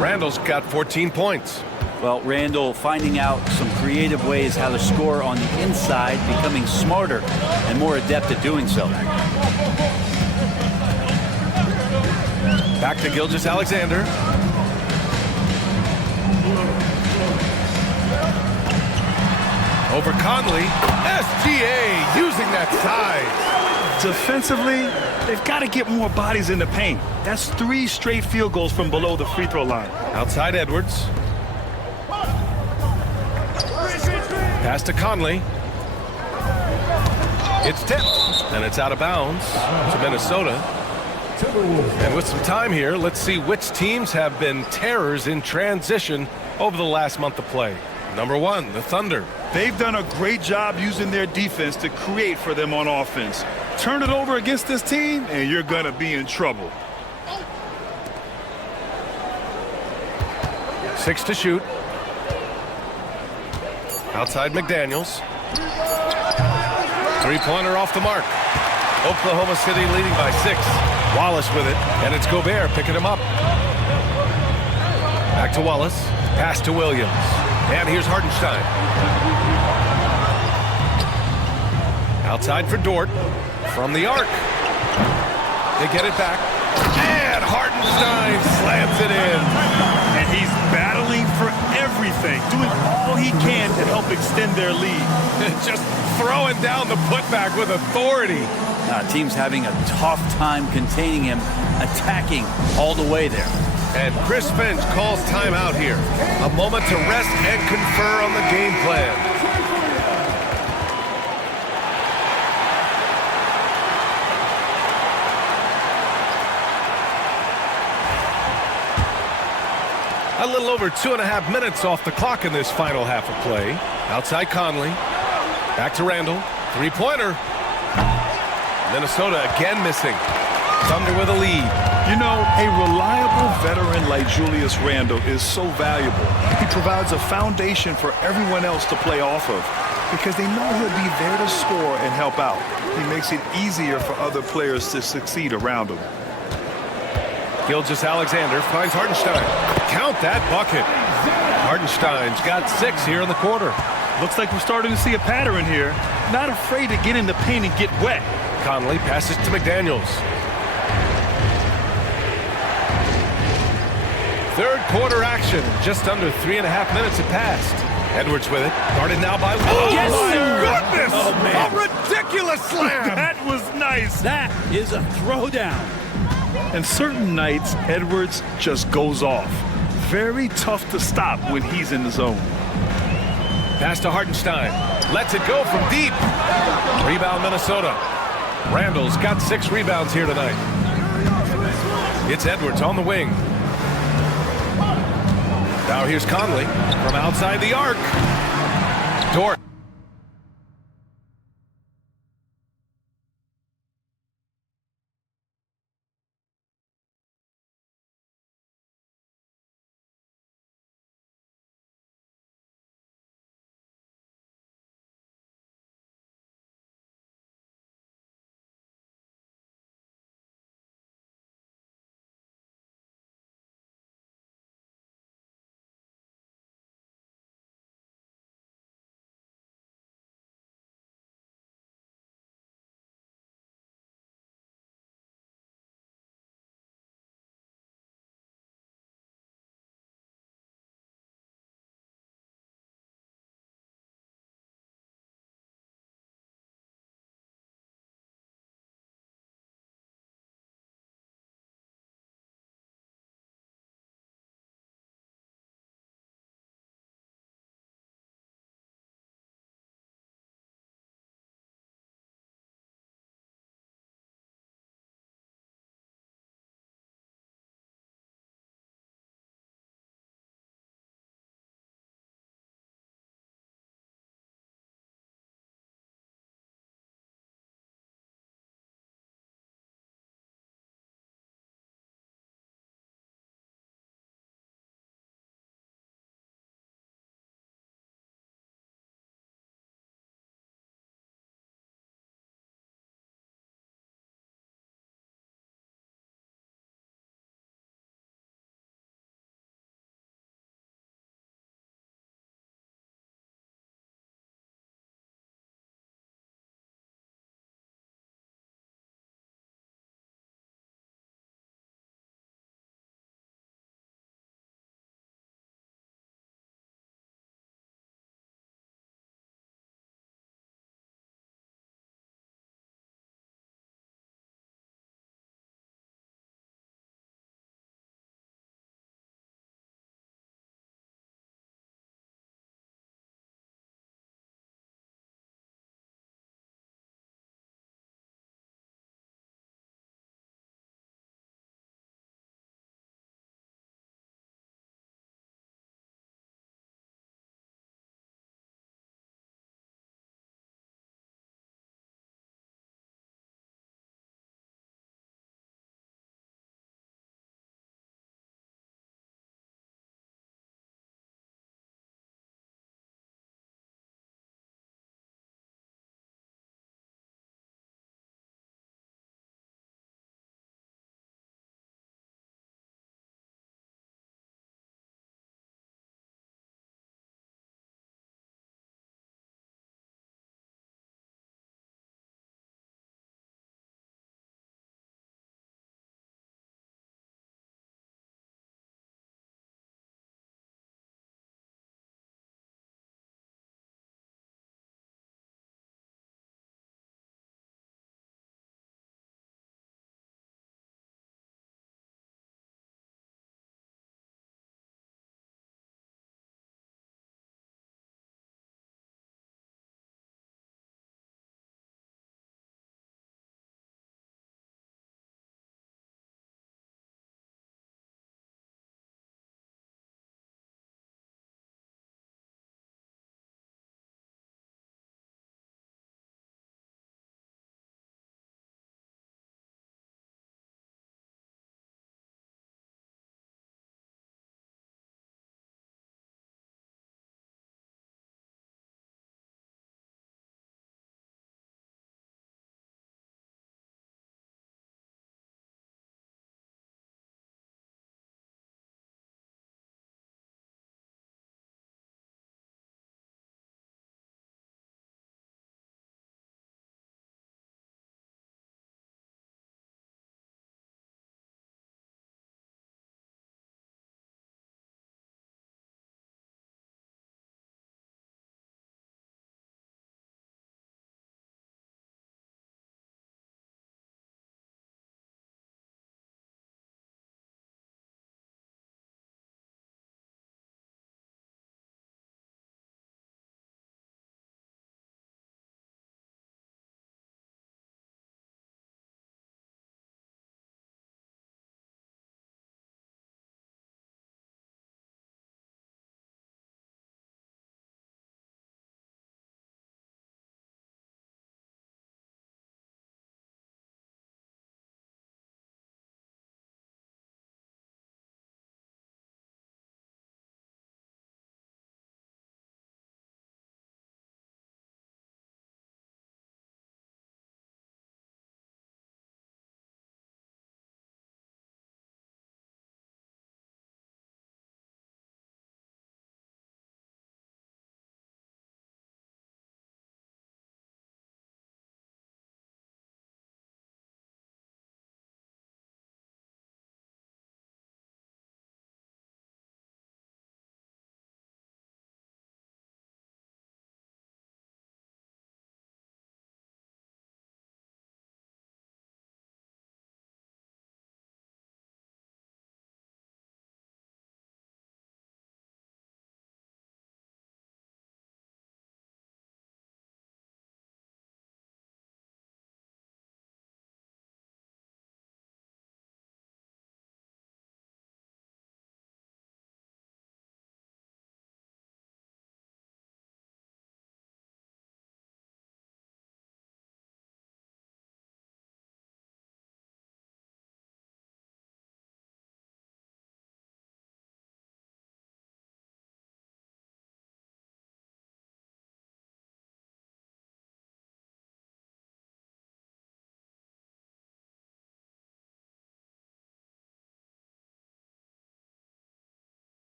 Randall's got 14 points. Well, Randall finding out some creative ways how to score on the inside, becoming smarter and more adept at doing so. Back to Gilgeous-Alexander. Over Conley. SGA using that size. Defensively, they've got to get more bodies in the paint. That's 3 straight field goals from below the free throw line. Outside Edwards. Pass to Conley. It's tipped, and it's out of bounds to Minnesota. And with some time here, let's see which teams have been terrors in transition over the last month of play. Number 1, the Thunder. They've done a great job using their defense to create for them on offense. Turn it over against this team, and you're going to be in trouble. 6 to shoot. Outside McDaniels. Three-pointer off the mark. Oklahoma City leading by 6. Wallace with it, and it's Gobert picking him up. Back to Wallace. Pass to Williams. And here's Hartenstein. Outside for Dort. From the arc. They get it back. And Hartenstein slams it in. And he's battling for everything, doing all he can to help extend their lead. Just throwing down the putback with authority. Team's having a tough time containing him, attacking all the way there. And Chris Finch calls timeout here. A moment to rest and confer on the game plan. A little over 2.5 minutes off the clock in this final half of play. Outside Conley. Back to Randall. Three-pointer. Minnesota again missing. Thunder with a lead. You know, a reliable veteran like Julius Randle is so valuable. He provides a foundation for everyone else to play off of because they know he'll be there to score and help out. He makes it easier for other players to succeed around him. Gilgeous-Alexander finds Hartenstein. Count that bucket. Hartenstein's got 6 here in the quarter. Looks like we're starting to see a pattern here. Not afraid to get in the paint and get wet. Conley passes to McDaniels. Third quarter action. Just under 3.5 minutes have passed. Edwards with it. Guarded now by Williams. Yes, my sir. goodness! Oh, man. A ridiculous slam! That was nice. That is a throwdown. And certain nights, Edwards just goes off. Very tough to stop when he's in the zone. Pass to Hartenstein. Lets it go from deep. Rebound Minnesota. Randall's got 6 rebounds here tonight. It's Edwards on the wing. Now here's Conley from outside the arc. Dort.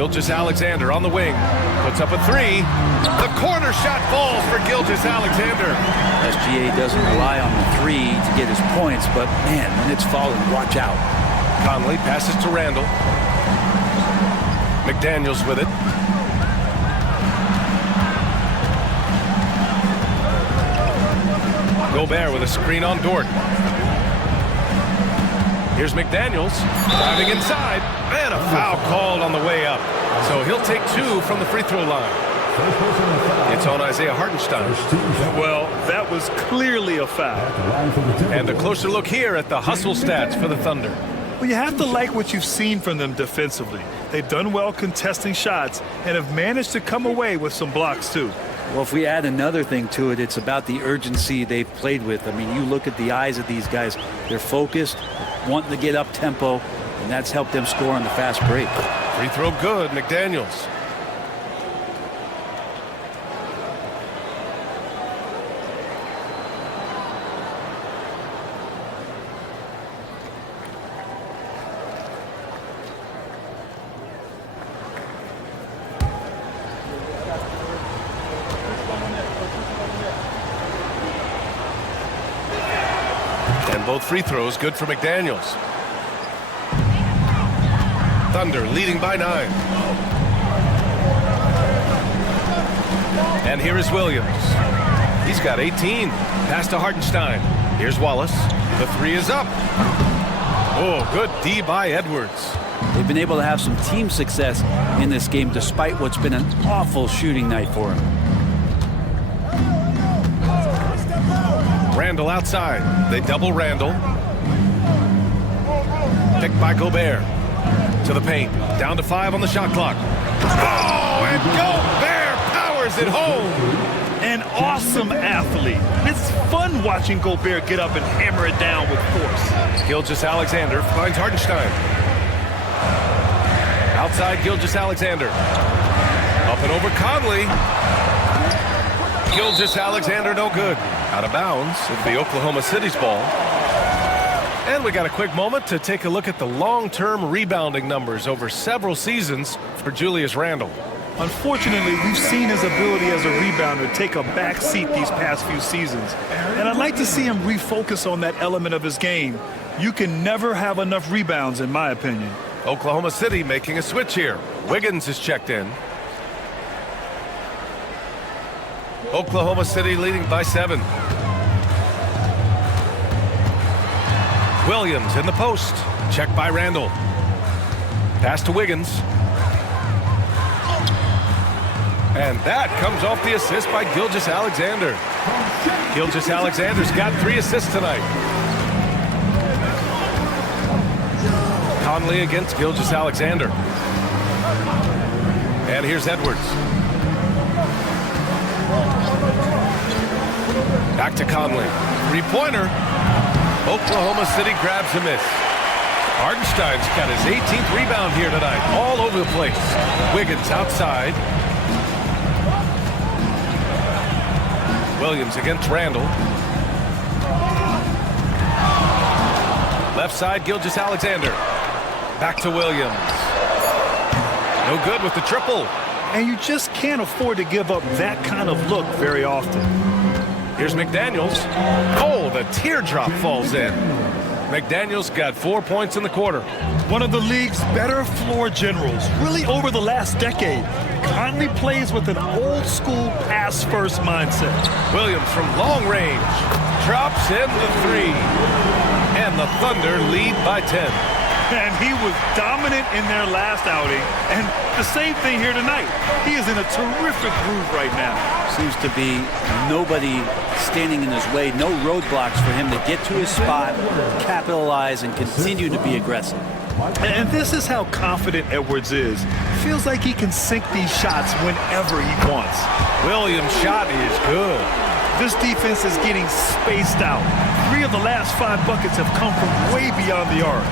Gilgeous-Alexander on the wing. Puts up a three. The corner shot falls for Gilgeous-Alexander. SGA doesn't rely on the three to get his points, but man, when it's falling, watch out. Conley passes to Randall. McDaniels with it. Gobert with a screen on Dort. Here's McDaniels driving inside, and a foul called on the way up. So he'll take two from the free throw line. It's on Isaiah Hartenstein. Well, that was clearly a foul. And a closer look here at the hustle stats for the Thunder. Well, you have to like what you've seen from them defensively. They've done well contesting shots and have managed to come away with some blocks too. Well, if we add another thing to it, it's about the urgency they've played with. I mean, you look at the eyes of these guys. They're focused, wanting to get up tempo, and that's helped them score on the fast break. Free throw good, McDaniels. And both free throws good for McDaniels. Thunder leading by 9. And here is Williams. He's got 18. Pass to Hartenstein. Here's Wallace. The three is up. Oh, good D by Edwards. They've been able to have some team success in this game despite what's been an awful shooting night for them. Randall outside. They double Randall. Picked by Gobert. To the paint. Down to 5 on the shot clock. Oh, and Gobert powers it home. An awesome athlete. It's fun watching Gobert get up and hammer it down with force. Gilgeous-Alexander finds Hartenstein. Outside Gilgeous-Alexander. Up and over Conley. Gilgeous-Alexander no good. Out of bounds. It'll be Oklahoma City's ball. And we got a quick moment to take a look at the long-term rebounding numbers over several seasons for Julius Randle. Unfortunately, we've seen his ability as a rebounder take a back seat these past few seasons. And I'd like to see him refocus on that element of his game. You can never have enough rebounds, in my opinion. Oklahoma City making a switch here. Wiggins is checked in. Oklahoma City leading by 7. Williams in the post. Checked by Randall. Pass to Wiggins. And that comes off the assist by Gilgeous-Alexander. Gilgeous-Alexander's got 3 assists tonight. Conley against Gilgeous-Alexander. And here's Edwards. Back to Conley. 3-pointer. Oklahoma City grabs a miss. Hartenstein's got his 18th rebound here tonight. All over the place. Wiggins outside. Williams against Randall. Left side, Gilgeous-Alexander. Back to Williams. No good with the triple. And you just can't afford to give up that kind of look very often. Here's McDaniels. Oh, the teardrop falls in. McDaniels got 4 points in the quarter. One of the league's better floor generals, really over the last decade. Conley plays with an old-school pass-first mindset. Williams from long range drops in the 3. And the Thunder lead by 10. And he was dominant in their last outing. And the same thing here tonight. He is in a terrific groove right now. Seems to be nobody standing in his way, no roadblocks for him to get to his spot, capitalize, and continue to be aggressive. And this is how confident Edwards is. Feels like he can sink these shots whenever he wants. Williams' shot is good. This defense is getting spaced out. 3 of the last 5 buckets have come from way beyond the arc.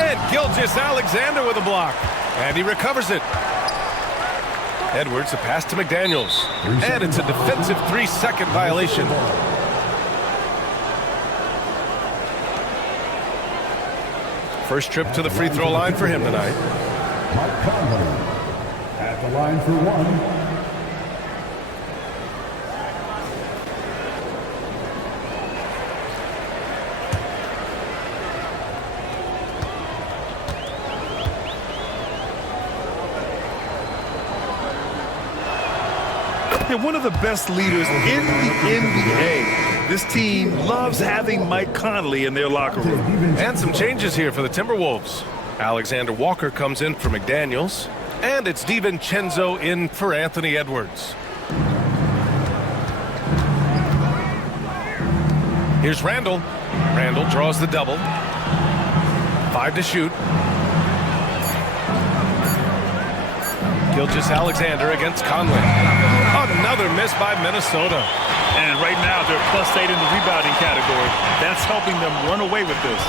And Gilgeous-Alexander with a block. And he recovers it. Edwards, a pass to McDaniels. And it's a defensive 3-second violation. First trip to the free throw line for him tonight. Mike Conley at the line for one. They're one of the best leaders in the NBA. This team loves having Mike Conley in their locker room. And some changes here for the Timberwolves. Alexander Walker comes in for McDaniels, and it's DiVincenzo in for Anthony Edwards. Here's Randall. Randall draws the double. 5 to shoot. Gilgeous-Alexander against Conley. Another miss by Minnesota. And right now they're +8 in the rebounding category. That's helping them run away with this.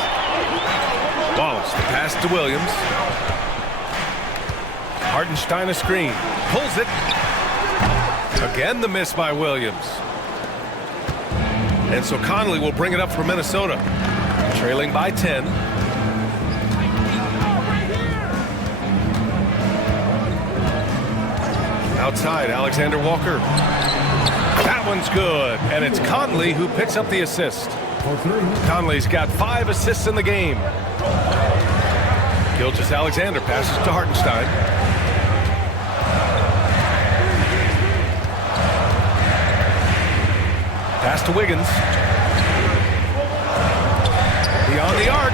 Wallace, the pass to Williams. Hartenstein a screen. Pulls it. Again the miss by Williams. And so Conley will bring it up for Minnesota. Trailing by 10. Outside, Alexander Walker. That one's good. And it's Conley who picks up the assist. Conley's got 5 assists in the game. Gilgeous-Alexander passes to Hartenstein. Pass to Wiggins. Beyond the arc.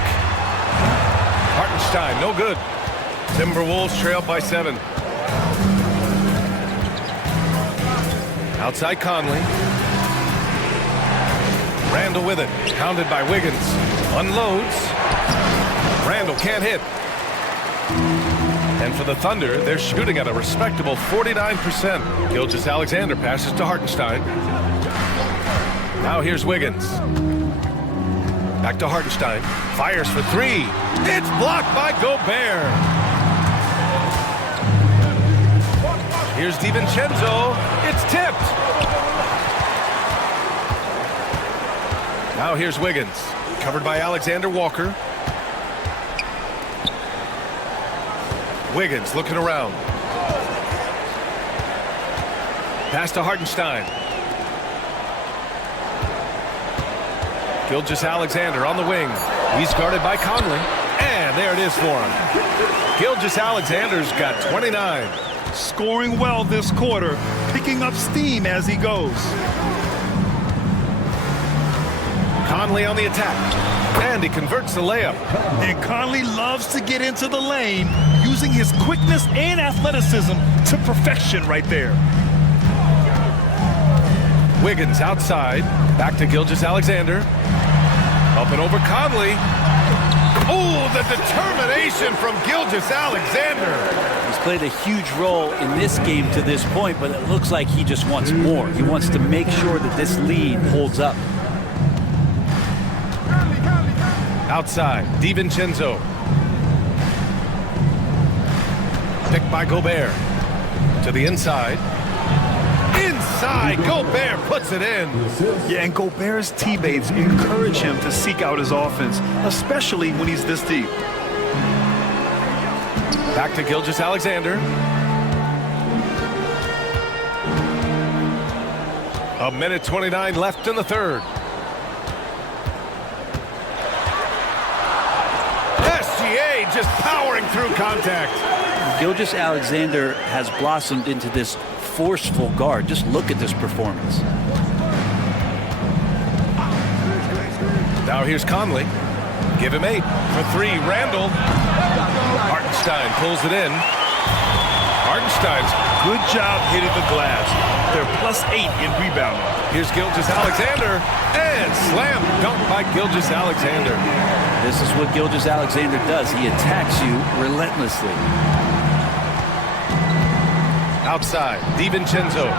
Hartenstein, no good. Timberwolves trail by 7. Outside Conley. Randall with it. Pounded by Wiggins. Unloads. Randall can't hit. And for the Thunder, they're shooting at a respectable 49%. Gilgeous-Alexander passes to Hartenstein. Now here's Wiggins. Back to Hartenstein. Fires for 3. It's blocked by Gobert. Here's DiVincenzo. It's tipped. Now here's Wiggins. Covered by Alexander Walker. Wiggins looking around. Pass to Hartenstein. Gilgeous-Alexander on the wing. He's guarded by Conley. And there it is for him. Gilgeous-Alexander's got 29. Scoring well this quarter, picking up steam as he goes. Conley on the attack. And he converts the layup. And Conley loves to get into the lane, using his quickness and athleticism to perfection right there. Wiggins outside. Back to Gilgeous-Alexander. Up and over Conley. Oh, the determination from Gilgeous-Alexander. He's played a huge role in this game to this point, but it looks like he just wants more. He wants to make sure that this lead holds up. Outside, DiVincenzo. Picked by Gobert. To the inside. Inside, Gobert puts it in. Yeah, and Gobert's teammates encourage him to seek out his offense, especially when he's this deep. Back to Gilgeous-Alexander. A minute 29 left in the third. SGA just powering through contact. Gilgeous-Alexander has blossomed into this forceful guard. Just look at this performance. Now here's Conley. Give him 8 for 3. Randall. Hartenstein pulls it in. Hartenstein's good job hitting the glass. They're +8 in rebounding. Here's Gilgeous-Alexander. And slam dunk by Gilgeous-Alexander. This is what Gilgeous-Alexander does. He attacks you relentlessly. Outside, DiVincenzo.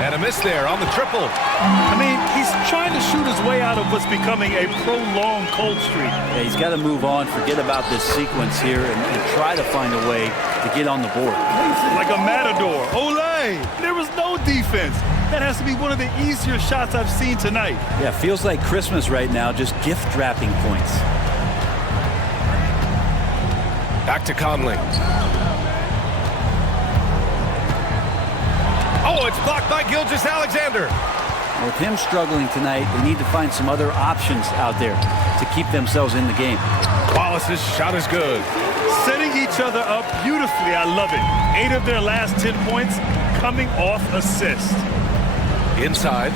And a miss there on the triple. I mean, he's trying to shoot his way out of what's becoming a prolonged cold streak. Yeah, he's got to move on, forget about this sequence here, and try to find a way to get on the board. Like a matador. Olay! There was no defense. That has to be one of the easier shots I've seen tonight. Yeah, feels like Christmas right now, just gift wrapping points. Back to Conley. Oh, it's blocked by Gilgeous-Alexander. With him struggling tonight, they need to find some other options out there to keep themselves in the game. Wallace's shot is good. Setting each other up beautifully. I love it. 8 of their last 10 points coming off assist. Inside.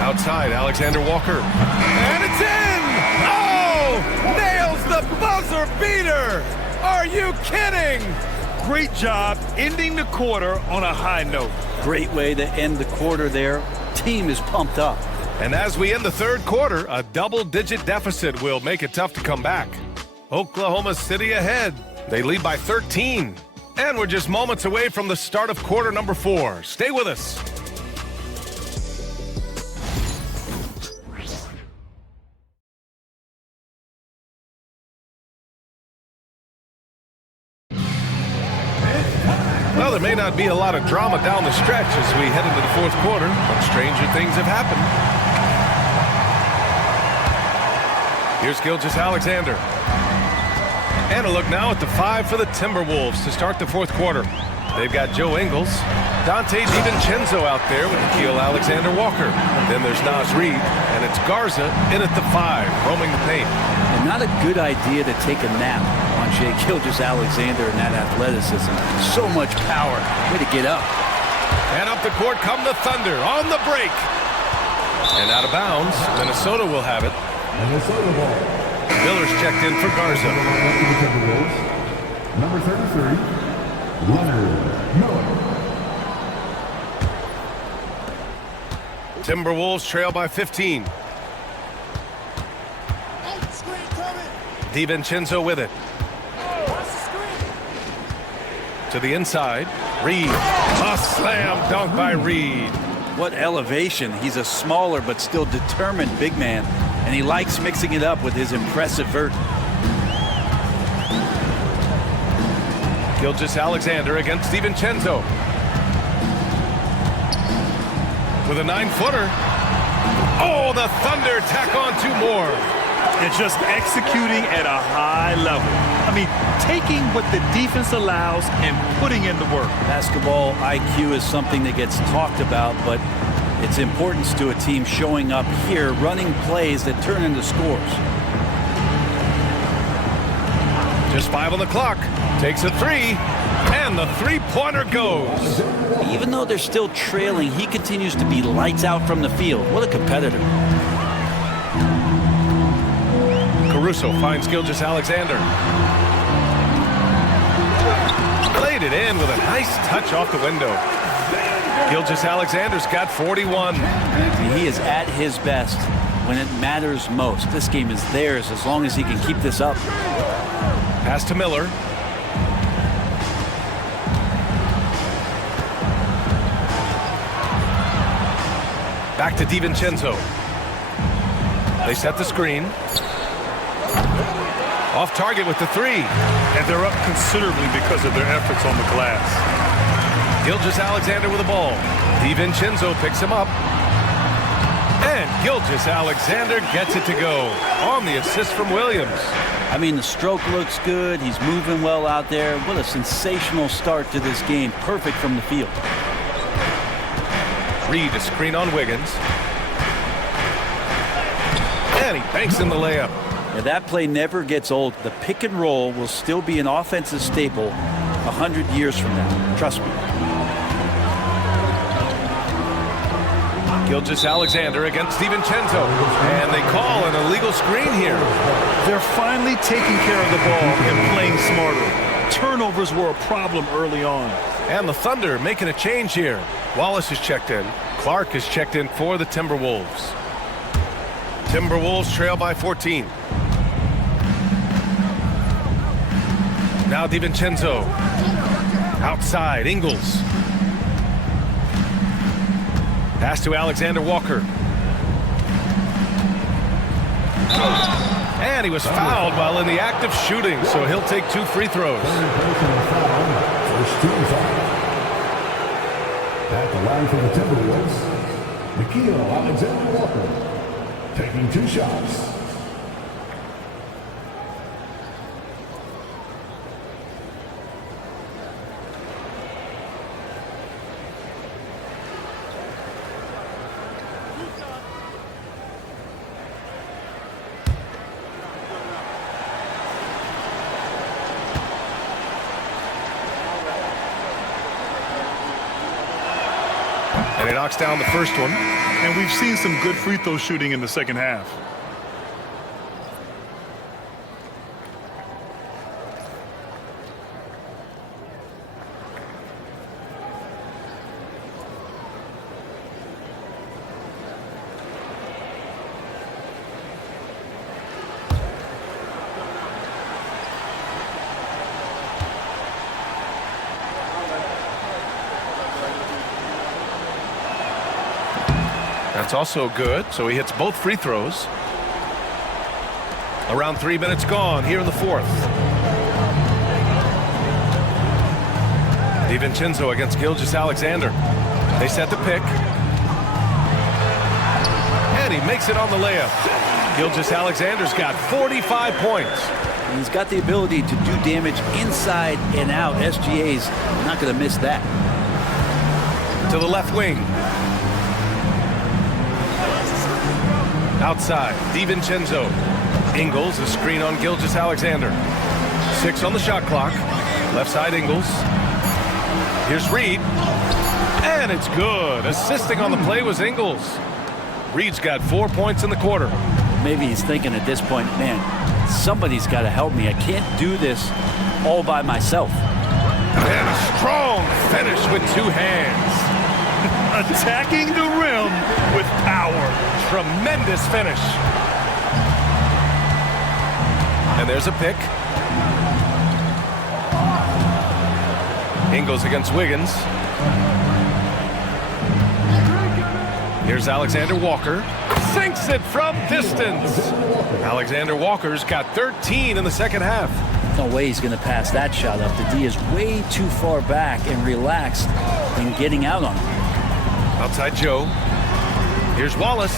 Outside, Alexander Walker. And it's in! Oh! Nails the buzzer beater! Are you kidding? Great job ending the quarter on a high note. Great way to end the quarter there. Team is pumped up. And as we end the third quarter, a double-digit deficit will make it tough to come back. Oklahoma City ahead. They lead by 13. And we're just moments away from the start of quarter number 4. Stay with us. Well, there may not be a lot of drama down the stretch as we head into the fourth quarter, but stranger things have happened. Here's Gilgeous-Alexander. And a look now at the 5 for the Timberwolves to start the fourth quarter. They've got Joe Ingles, Dante DiVincenzo out there with Nickeil Alexander-Walker. Then there's Naz Reid, and it's Garza in at the 5, roaming the paint. And not a good idea to take a nap on Shai Gilgeous-Alexander and that athleticism. So much power. Way to get up. And up the court come the Thunder on the break. And out of bounds, Minnesota will have it. Minnesota ball. Miller's checked in for Garza. Number 33, Leonard Miller. Timberwolves trail by 15. DiVincenzo with it. To the inside. Reid. A slam dunk by Reid. What elevation. He's a smaller but still determined big man. And he likes mixing it up with his impressive vert. Gilgeous-Alexander against DiVincenzo. With a 9-footer. Oh, the Thunder tack on 2 more. And just executing at a high level. I mean, taking what the defense allows and putting in the work. Basketball IQ is something that gets talked about, but its importance to a team showing up here, running plays that turn into scores. Just 5 on the clock. Takes a 3. And the 3-pointer goes. Even though they're still trailing, he continues to be lights out from the field. What a competitor. Caruso finds Gilgeous-Alexander. Played it in with a nice touch off the window. Gilgeous-Alexander's got 41. He is at his best when it matters most. This game is theirs as long as he can keep this up. Pass to Miller. Back to DiVincenzo. They set the screen. Off target with the 3. And they're up considerably because of their efforts on the glass. Gilgeous-Alexander with the ball. DiVincenzo picks him up. And Gilgeous-Alexander gets it to go on the assist from Williams. I mean, the stroke looks good. He's moving well out there. What a sensational start to this game. Perfect from the field. Reid a screen on Wiggins. And he banks in the layup. Yeah, that play never gets old. The pick and roll will still be an offensive staple 100 years from now. Trust me. Gilgeous-Alexander against DiVincenzo. And they call an illegal screen here. They're finally taking care of the ball and playing smarter. Turnovers were a problem early on. And the Thunder making a change here. Wallace is checked in. Clark is checked in for the Timberwolves. Timberwolves trail by 14. Now DiVincenzo. Outside, Ingles. Pass to Alexander Walker. And he was fouled while in the act of shooting, so he'll take 2 free throws. First team foul. At the line for the Timberwolves, Nickeil Alexander-Walker taking 2 shots. knocks down the first one. And we've seen some good free throw shooting in the second half. That's also good, so he hits both free throws. Around 3 minutes gone here in the fourth. DiVincenzo against Gilgeous-Alexander. They set the pick. And he makes it on the layup. Gilgeous-Alexander's got 45 points. He's got the ability to do damage inside and out. SGA's not going to miss that. To the left wing. Outside, DiVincenzo. Ingles, a screen on Gilgeous-Alexander. 6 on the shot clock. Left side, Ingles. Here's Reed. And it's good. Assisting on the play was Ingles. Reed's got 4 points in the quarter. Maybe he's thinking at this point, man, somebody's got to help me. I can't do this all by myself. And a strong finish with 2 hands. Attacking the rim with power. Tremendous finish. And there's a pick. Ingles against Wiggins. Here's Alexander Walker. Sinks it from distance. Alexander Walker's got 13 in the second half. No way he's going to pass that shot up. The D is way too far back and relaxed in getting out on him. Outside Joe. Here's Wallace.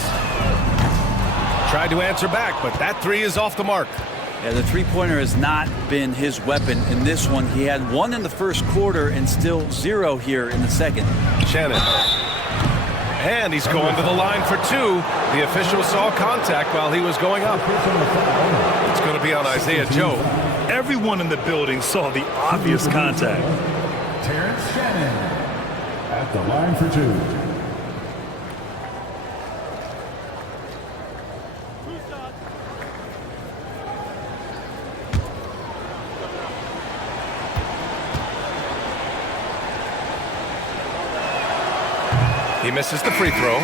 Tried to answer back, but that 3 is off the mark. Yeah, the three-pointer has not been his weapon in this one. He had 1 in the first quarter and still 0 here in the second. Shannon. And he's going to the line for 2. The official saw contact while he was going up. It's going to be on Isaiah Joe. Everyone in the building saw the obvious contact. Terrence Shannon at the line for 2. He misses the free throw.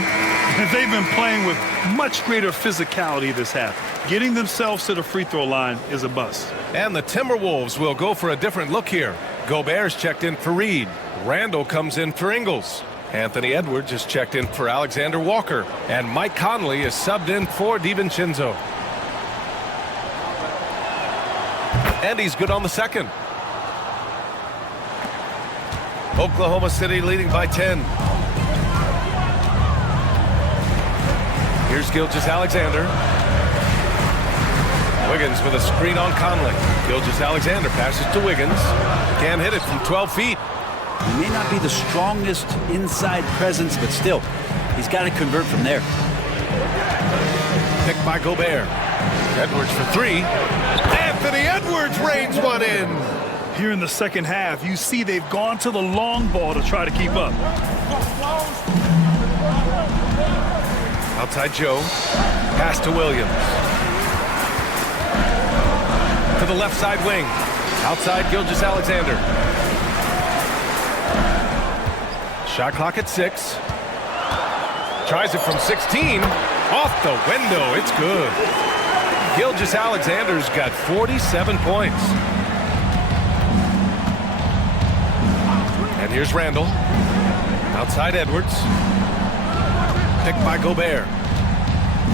They've been playing with much greater physicality this half. Getting themselves to the free throw line is a must. And the Timberwolves will go for a different look here. Gobert's checked in for Reed. Randall comes in for Ingles. Anthony Edwards is checked in for Alexander Walker. And Mike Conley is subbed in for DiVincenzo. And he's good on the second. Oklahoma City leading by 10. Here's Gilgeous-Alexander. Wiggins with a screen on Conley. Gilgeous-Alexander passes to Wiggins. Can't hit it from 12 feet. He may not be the strongest inside presence, but still, he's got to convert from there. Picked by Gobert. Edwards for 3. Anthony Edwards rains one in. Here in the second half, you see they've gone to the long ball to try to keep up. Outside Joe. Pass to Williams. To the left side wing. Outside Gilgeous-Alexander. Shot clock at 6. Tries it from 16. Off the window. It's good. Gilgeous-Alexander's got 47 points. And here's Randall. Outside Edwards. Picked by Gobert.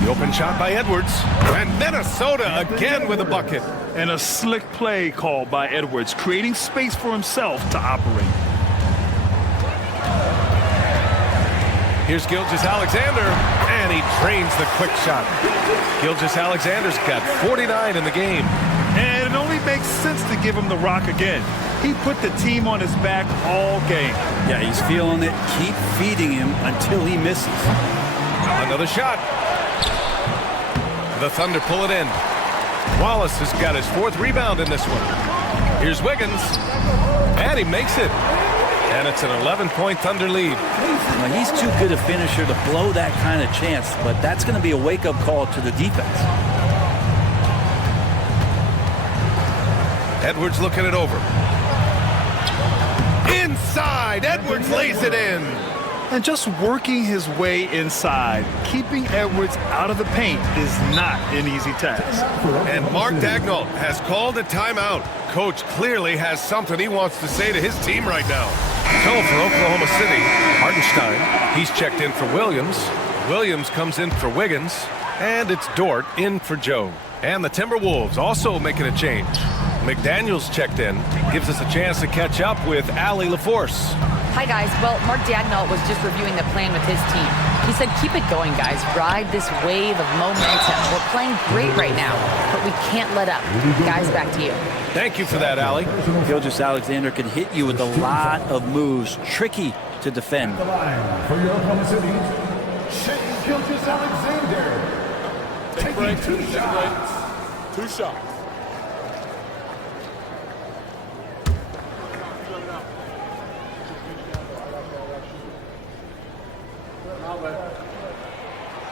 The open shot by Edwards. And Minnesota again with a bucket. And a slick play called by Edwards, creating space for himself to operate. Here's Gilgeous-Alexander, and he drains the quick shot. Gilgeous-Alexander's got 49 in the game. And it only makes sense to give him the rock again. He put the team on his back all game. Yeah, he's feeling it. Keep feeding him until he misses. Another shot. The Thunder pull it in. Wallace has got his 4th rebound in this one. Here's Wiggins, and he makes it. And it's an 11-point Thunder lead. Now, he's too good a finisher to blow that kind of chance, but that's going to be a wake-up call to the defense. Edwards looking it over. Inside, Edwards lays it in. And just working his way inside, keeping Edwards out of the paint is not an easy task. And Mark Daigneault has called a timeout. Coach clearly has something he wants to say to his team right now. So for Oklahoma City, Hartenstein, he's checked in for Williams. Williams comes in for Wiggins. And it's Dort in for Joe. And the Timberwolves also making a change. McDaniels checked in, gives us a chance to catch up with Allie LaForce. Hi, guys. Well, Mark Daigneault was just reviewing the plan with his team. He said, keep it going, guys. Ride this wave of momentum. We're playing great right now, but we can't let up. Guys, back to you. Thank you for that, Allie. Gilgeous-Alexander can hit you with a lot of moves. Tricky to defend. The line for your Oklahoma City, Shea Gilgeous-Alexander. Taking 2 shots. 2 shots.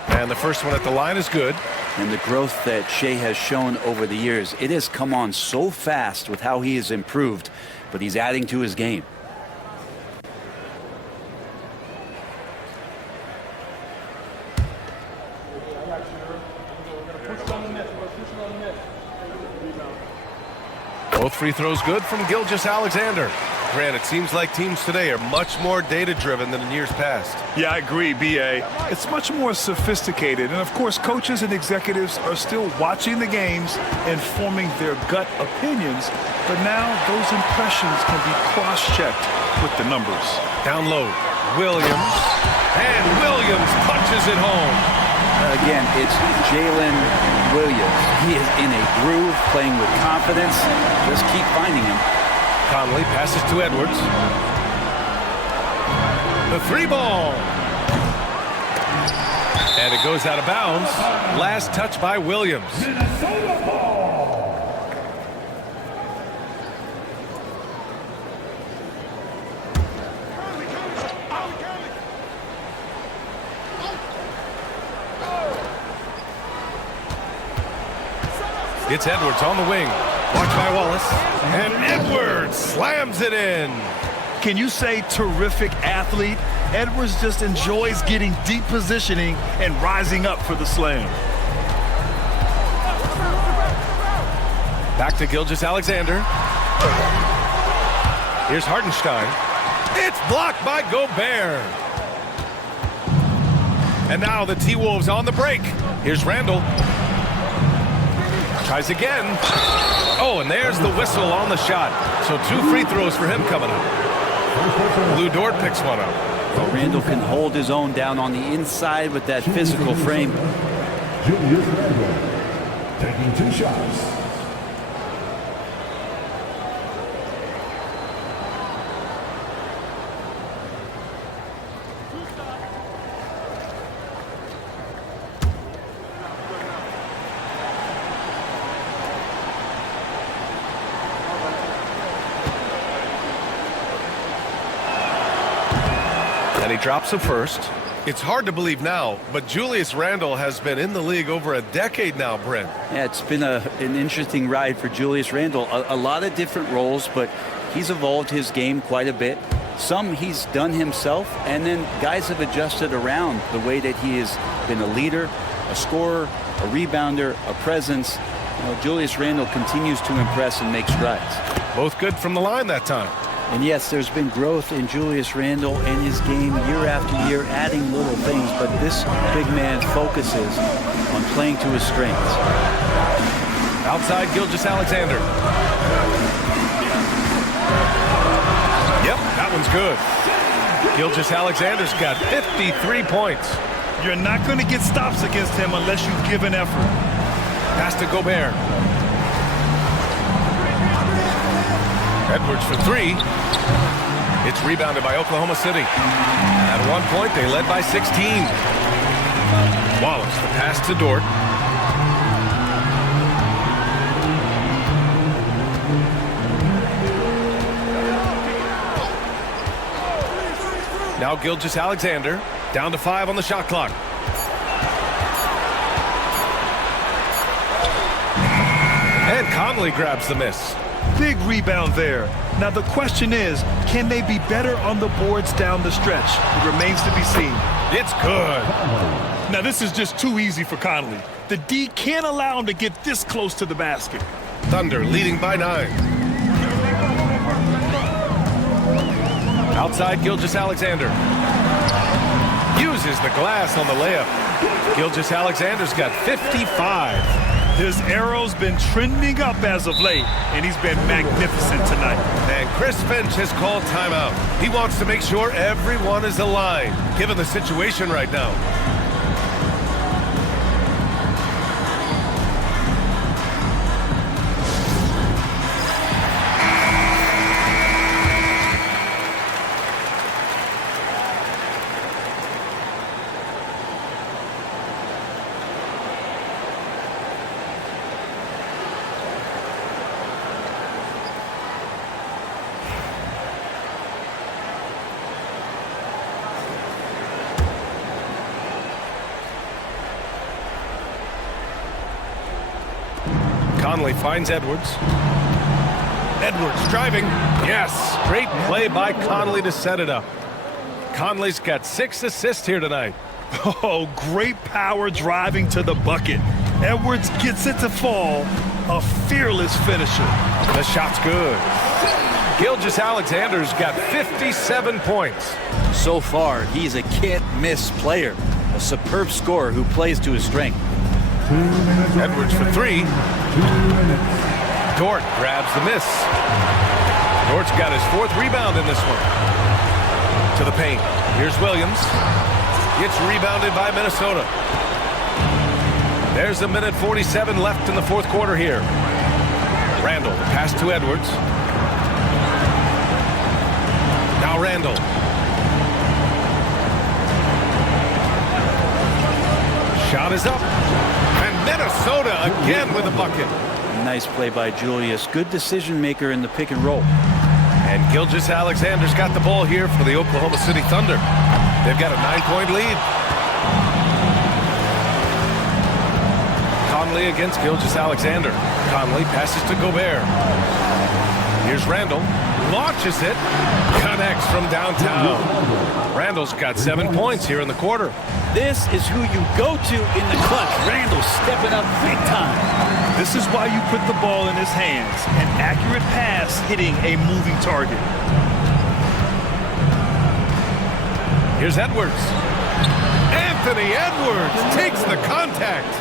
And the first one at the line is good. And the growth that Shea has shown over the years, it has come on so fast with how he has improved, but he's adding to his game. Both free throws good from Gilgeous-Alexander. Grant, it seems like teams today are much more data-driven than in years past. Yeah, I agree, B.A. It's much more sophisticated. And, of course, coaches and executives are still watching the games and forming their gut opinions. But now those impressions can be cross-checked with the numbers. Down low, Williams. And Williams punches it home. Again, it's Jalen Williams. He is in a groove, playing with confidence. Just keep finding him. Conley passes to Edwards. The 3-ball. And it goes out of bounds. Last touch by Williams. Minnesota ball. It's Edwards on the wing. Watched by Wallace. And Edwards slams it in. Can you say terrific athlete? Edwards just enjoys getting deep positioning and rising up for the slam. Back to Gilgeous-Alexander. Here's Hartenstein. It's blocked by Gobert. And now the T-Wolves on the break. Here's Randall. Tries again. Oh, and there's the whistle on the shot. So 2 free throws for him coming up. Lou Dort picks one up. Well, Randall can hold his own down on the inside with that physical frame. Julius Randle taking 2 shots. And he drops a first. It's hard to believe now, but Julius Randle has been in the league over a decade now, Brent. Yeah, it's been an interesting ride for Julius Randle. A lot of different roles, but he's evolved his game quite a bit. Some he's done himself, and then guys have adjusted around the way that he has been a leader, a scorer, a rebounder, a presence. You know, Julius Randle continues to impress and make strides. Both good from the line that time. And yes, there's been growth in Julius Randle and his game year after year, adding little things, but this big man focuses on playing to his strengths. Outside Gilgeous-Alexander. Yep, that one's good. Gilgeous-Alexander's got 53 points. You're not going to get stops against him unless you give an effort. Pass to Gobert. Edwards for 3. It's rebounded by Oklahoma City. At one point, they led by 16. Wallace, the pass to Dort. Now Gilgeous-Alexander down to 5 on the shot clock. And Conley grabs the miss. Big rebound there. Now the question is, can they be better on the boards down the stretch? It remains to be seen. It's good. Now this is just too easy for Conley. The D can't allow him to get this close to the basket. Thunder leading by 9. Outside Gilgeous-Alexander. Uses the glass on the layup. Gilgeous-Alexander's got 55. His arrow's been trending up as of late, and he's been magnificent tonight. And Chris Finch has called timeout. He wants to make sure everyone is aligned, given the situation right now. Conley finds Edwards. Edwards driving. Yes, great play by Conley to set it up. Conley's got 6 assists here tonight. Oh, great power driving to the bucket. Edwards gets it to fall. A fearless finisher. The shot's good. Gilgeous-Alexander's got 57 points. So far, he's a can't-miss player. A superb scorer who plays to his strength. Edwards for 3. Dort grabs the miss. Dort's got his 4th rebound in this one. To the paint. Here's Williams. It's rebounded by Minnesota. There's a minute 47 left in the 4th quarter here. Randall, pass to Edwards. Now Randall. Shot is up. And Minnesota again with a bucket. Nice play by Julius. Good decision maker in the pick and roll. And Gilgeous-Alexander's got the ball here for the Oklahoma City Thunder. They've got a 9-point lead. Conley against Gilgeous-Alexander. Conley passes to Gobert. Here's Randall. Launches it. Connects from downtown. Randall's got 7 points here in the quarter. This is who you go to in the clutch. Randall stepping up big time. This is why you put the ball in his hands. An accurate pass hitting a moving target. Here's Edwards. Anthony Edwards takes the contact.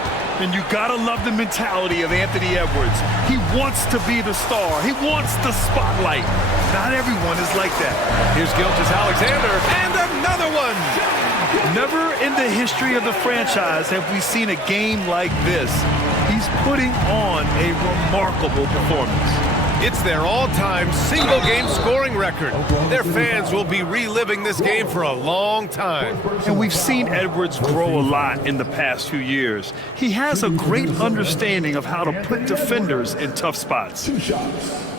And you gotta love the mentality of Anthony Edwards. He wants to be the star. He wants the spotlight. Not everyone is like that. Here's Gilgeous-Alexander, and another one. Never in the history of the franchise have we seen a game like this. He's putting on a remarkable performance. It's their all-time single-game scoring record. Their fans will be reliving this game for a long time. And we've seen Edwards grow a lot in the past few years. He has a great understanding of how to put defenders in tough spots. 2 shots.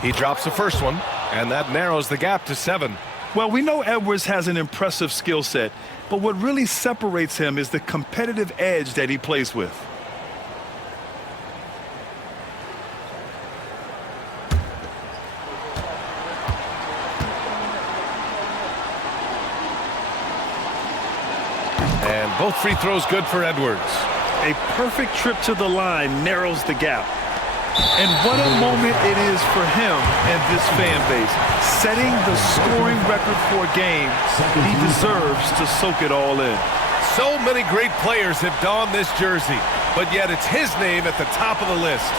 He drops the first one, and that narrows the gap to 7. Well, we know Edwards has an impressive skill set, but what really separates him is the competitive edge that he plays with. And both free throws good for Edwards. A perfect trip to the line narrows the gap. And what a moment it is for him and this fan base. Setting the scoring record for a game, he deserves to soak it all in. So many great players have donned this jersey, but yet it's his name at the top of the list.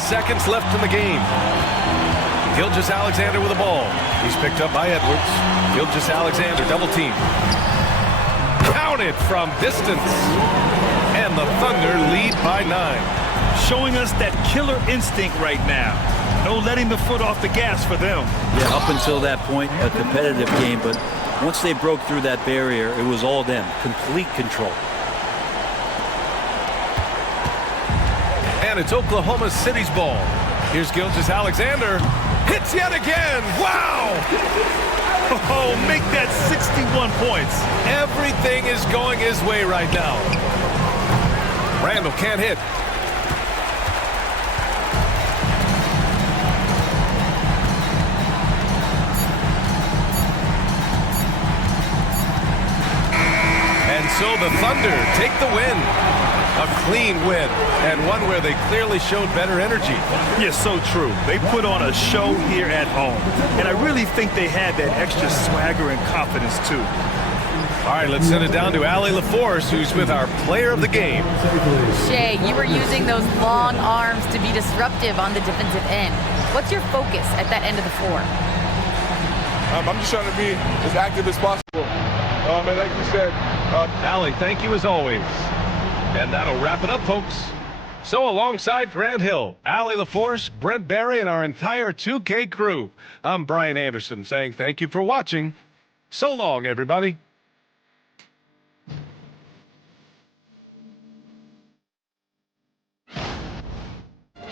Seconds left in the game. Gilgeous-Alexander with the ball. He's picked up by Edwards. Gilgeous-Alexander double team. Count won it from distance. And the Thunder lead by 9. Showing us that killer instinct right now. No letting the foot off the gas for them. Yeah, up until that point, a competitive game, but once they broke through that barrier, it was all them. Complete control. And it's Oklahoma City's ball. Here's Gilgeous-Alexander. Hits yet again. Wow! Oh, make that 61 points. Everything is going his way right now. Randall can't hit. And so the Thunder take the win. A clean win, and one where they clearly showed better energy. Yeah, so true. They put on a show here at home, and I really think they had that extra swagger and confidence, too. All right, let's send it down to Allie LaForce, who's with our player of the game. Shay, you were using those long arms to be disruptive on the defensive end. What's your focus at that end of the floor? I'm just trying to be as active as possible. And like you said, Allie, thank you as always. And that'll wrap it up, folks. So alongside Grant Hill, Allie LaForce, Brent Barry, and our entire 2K crew, I'm Brian Anderson saying thank you for watching. So long, everybody.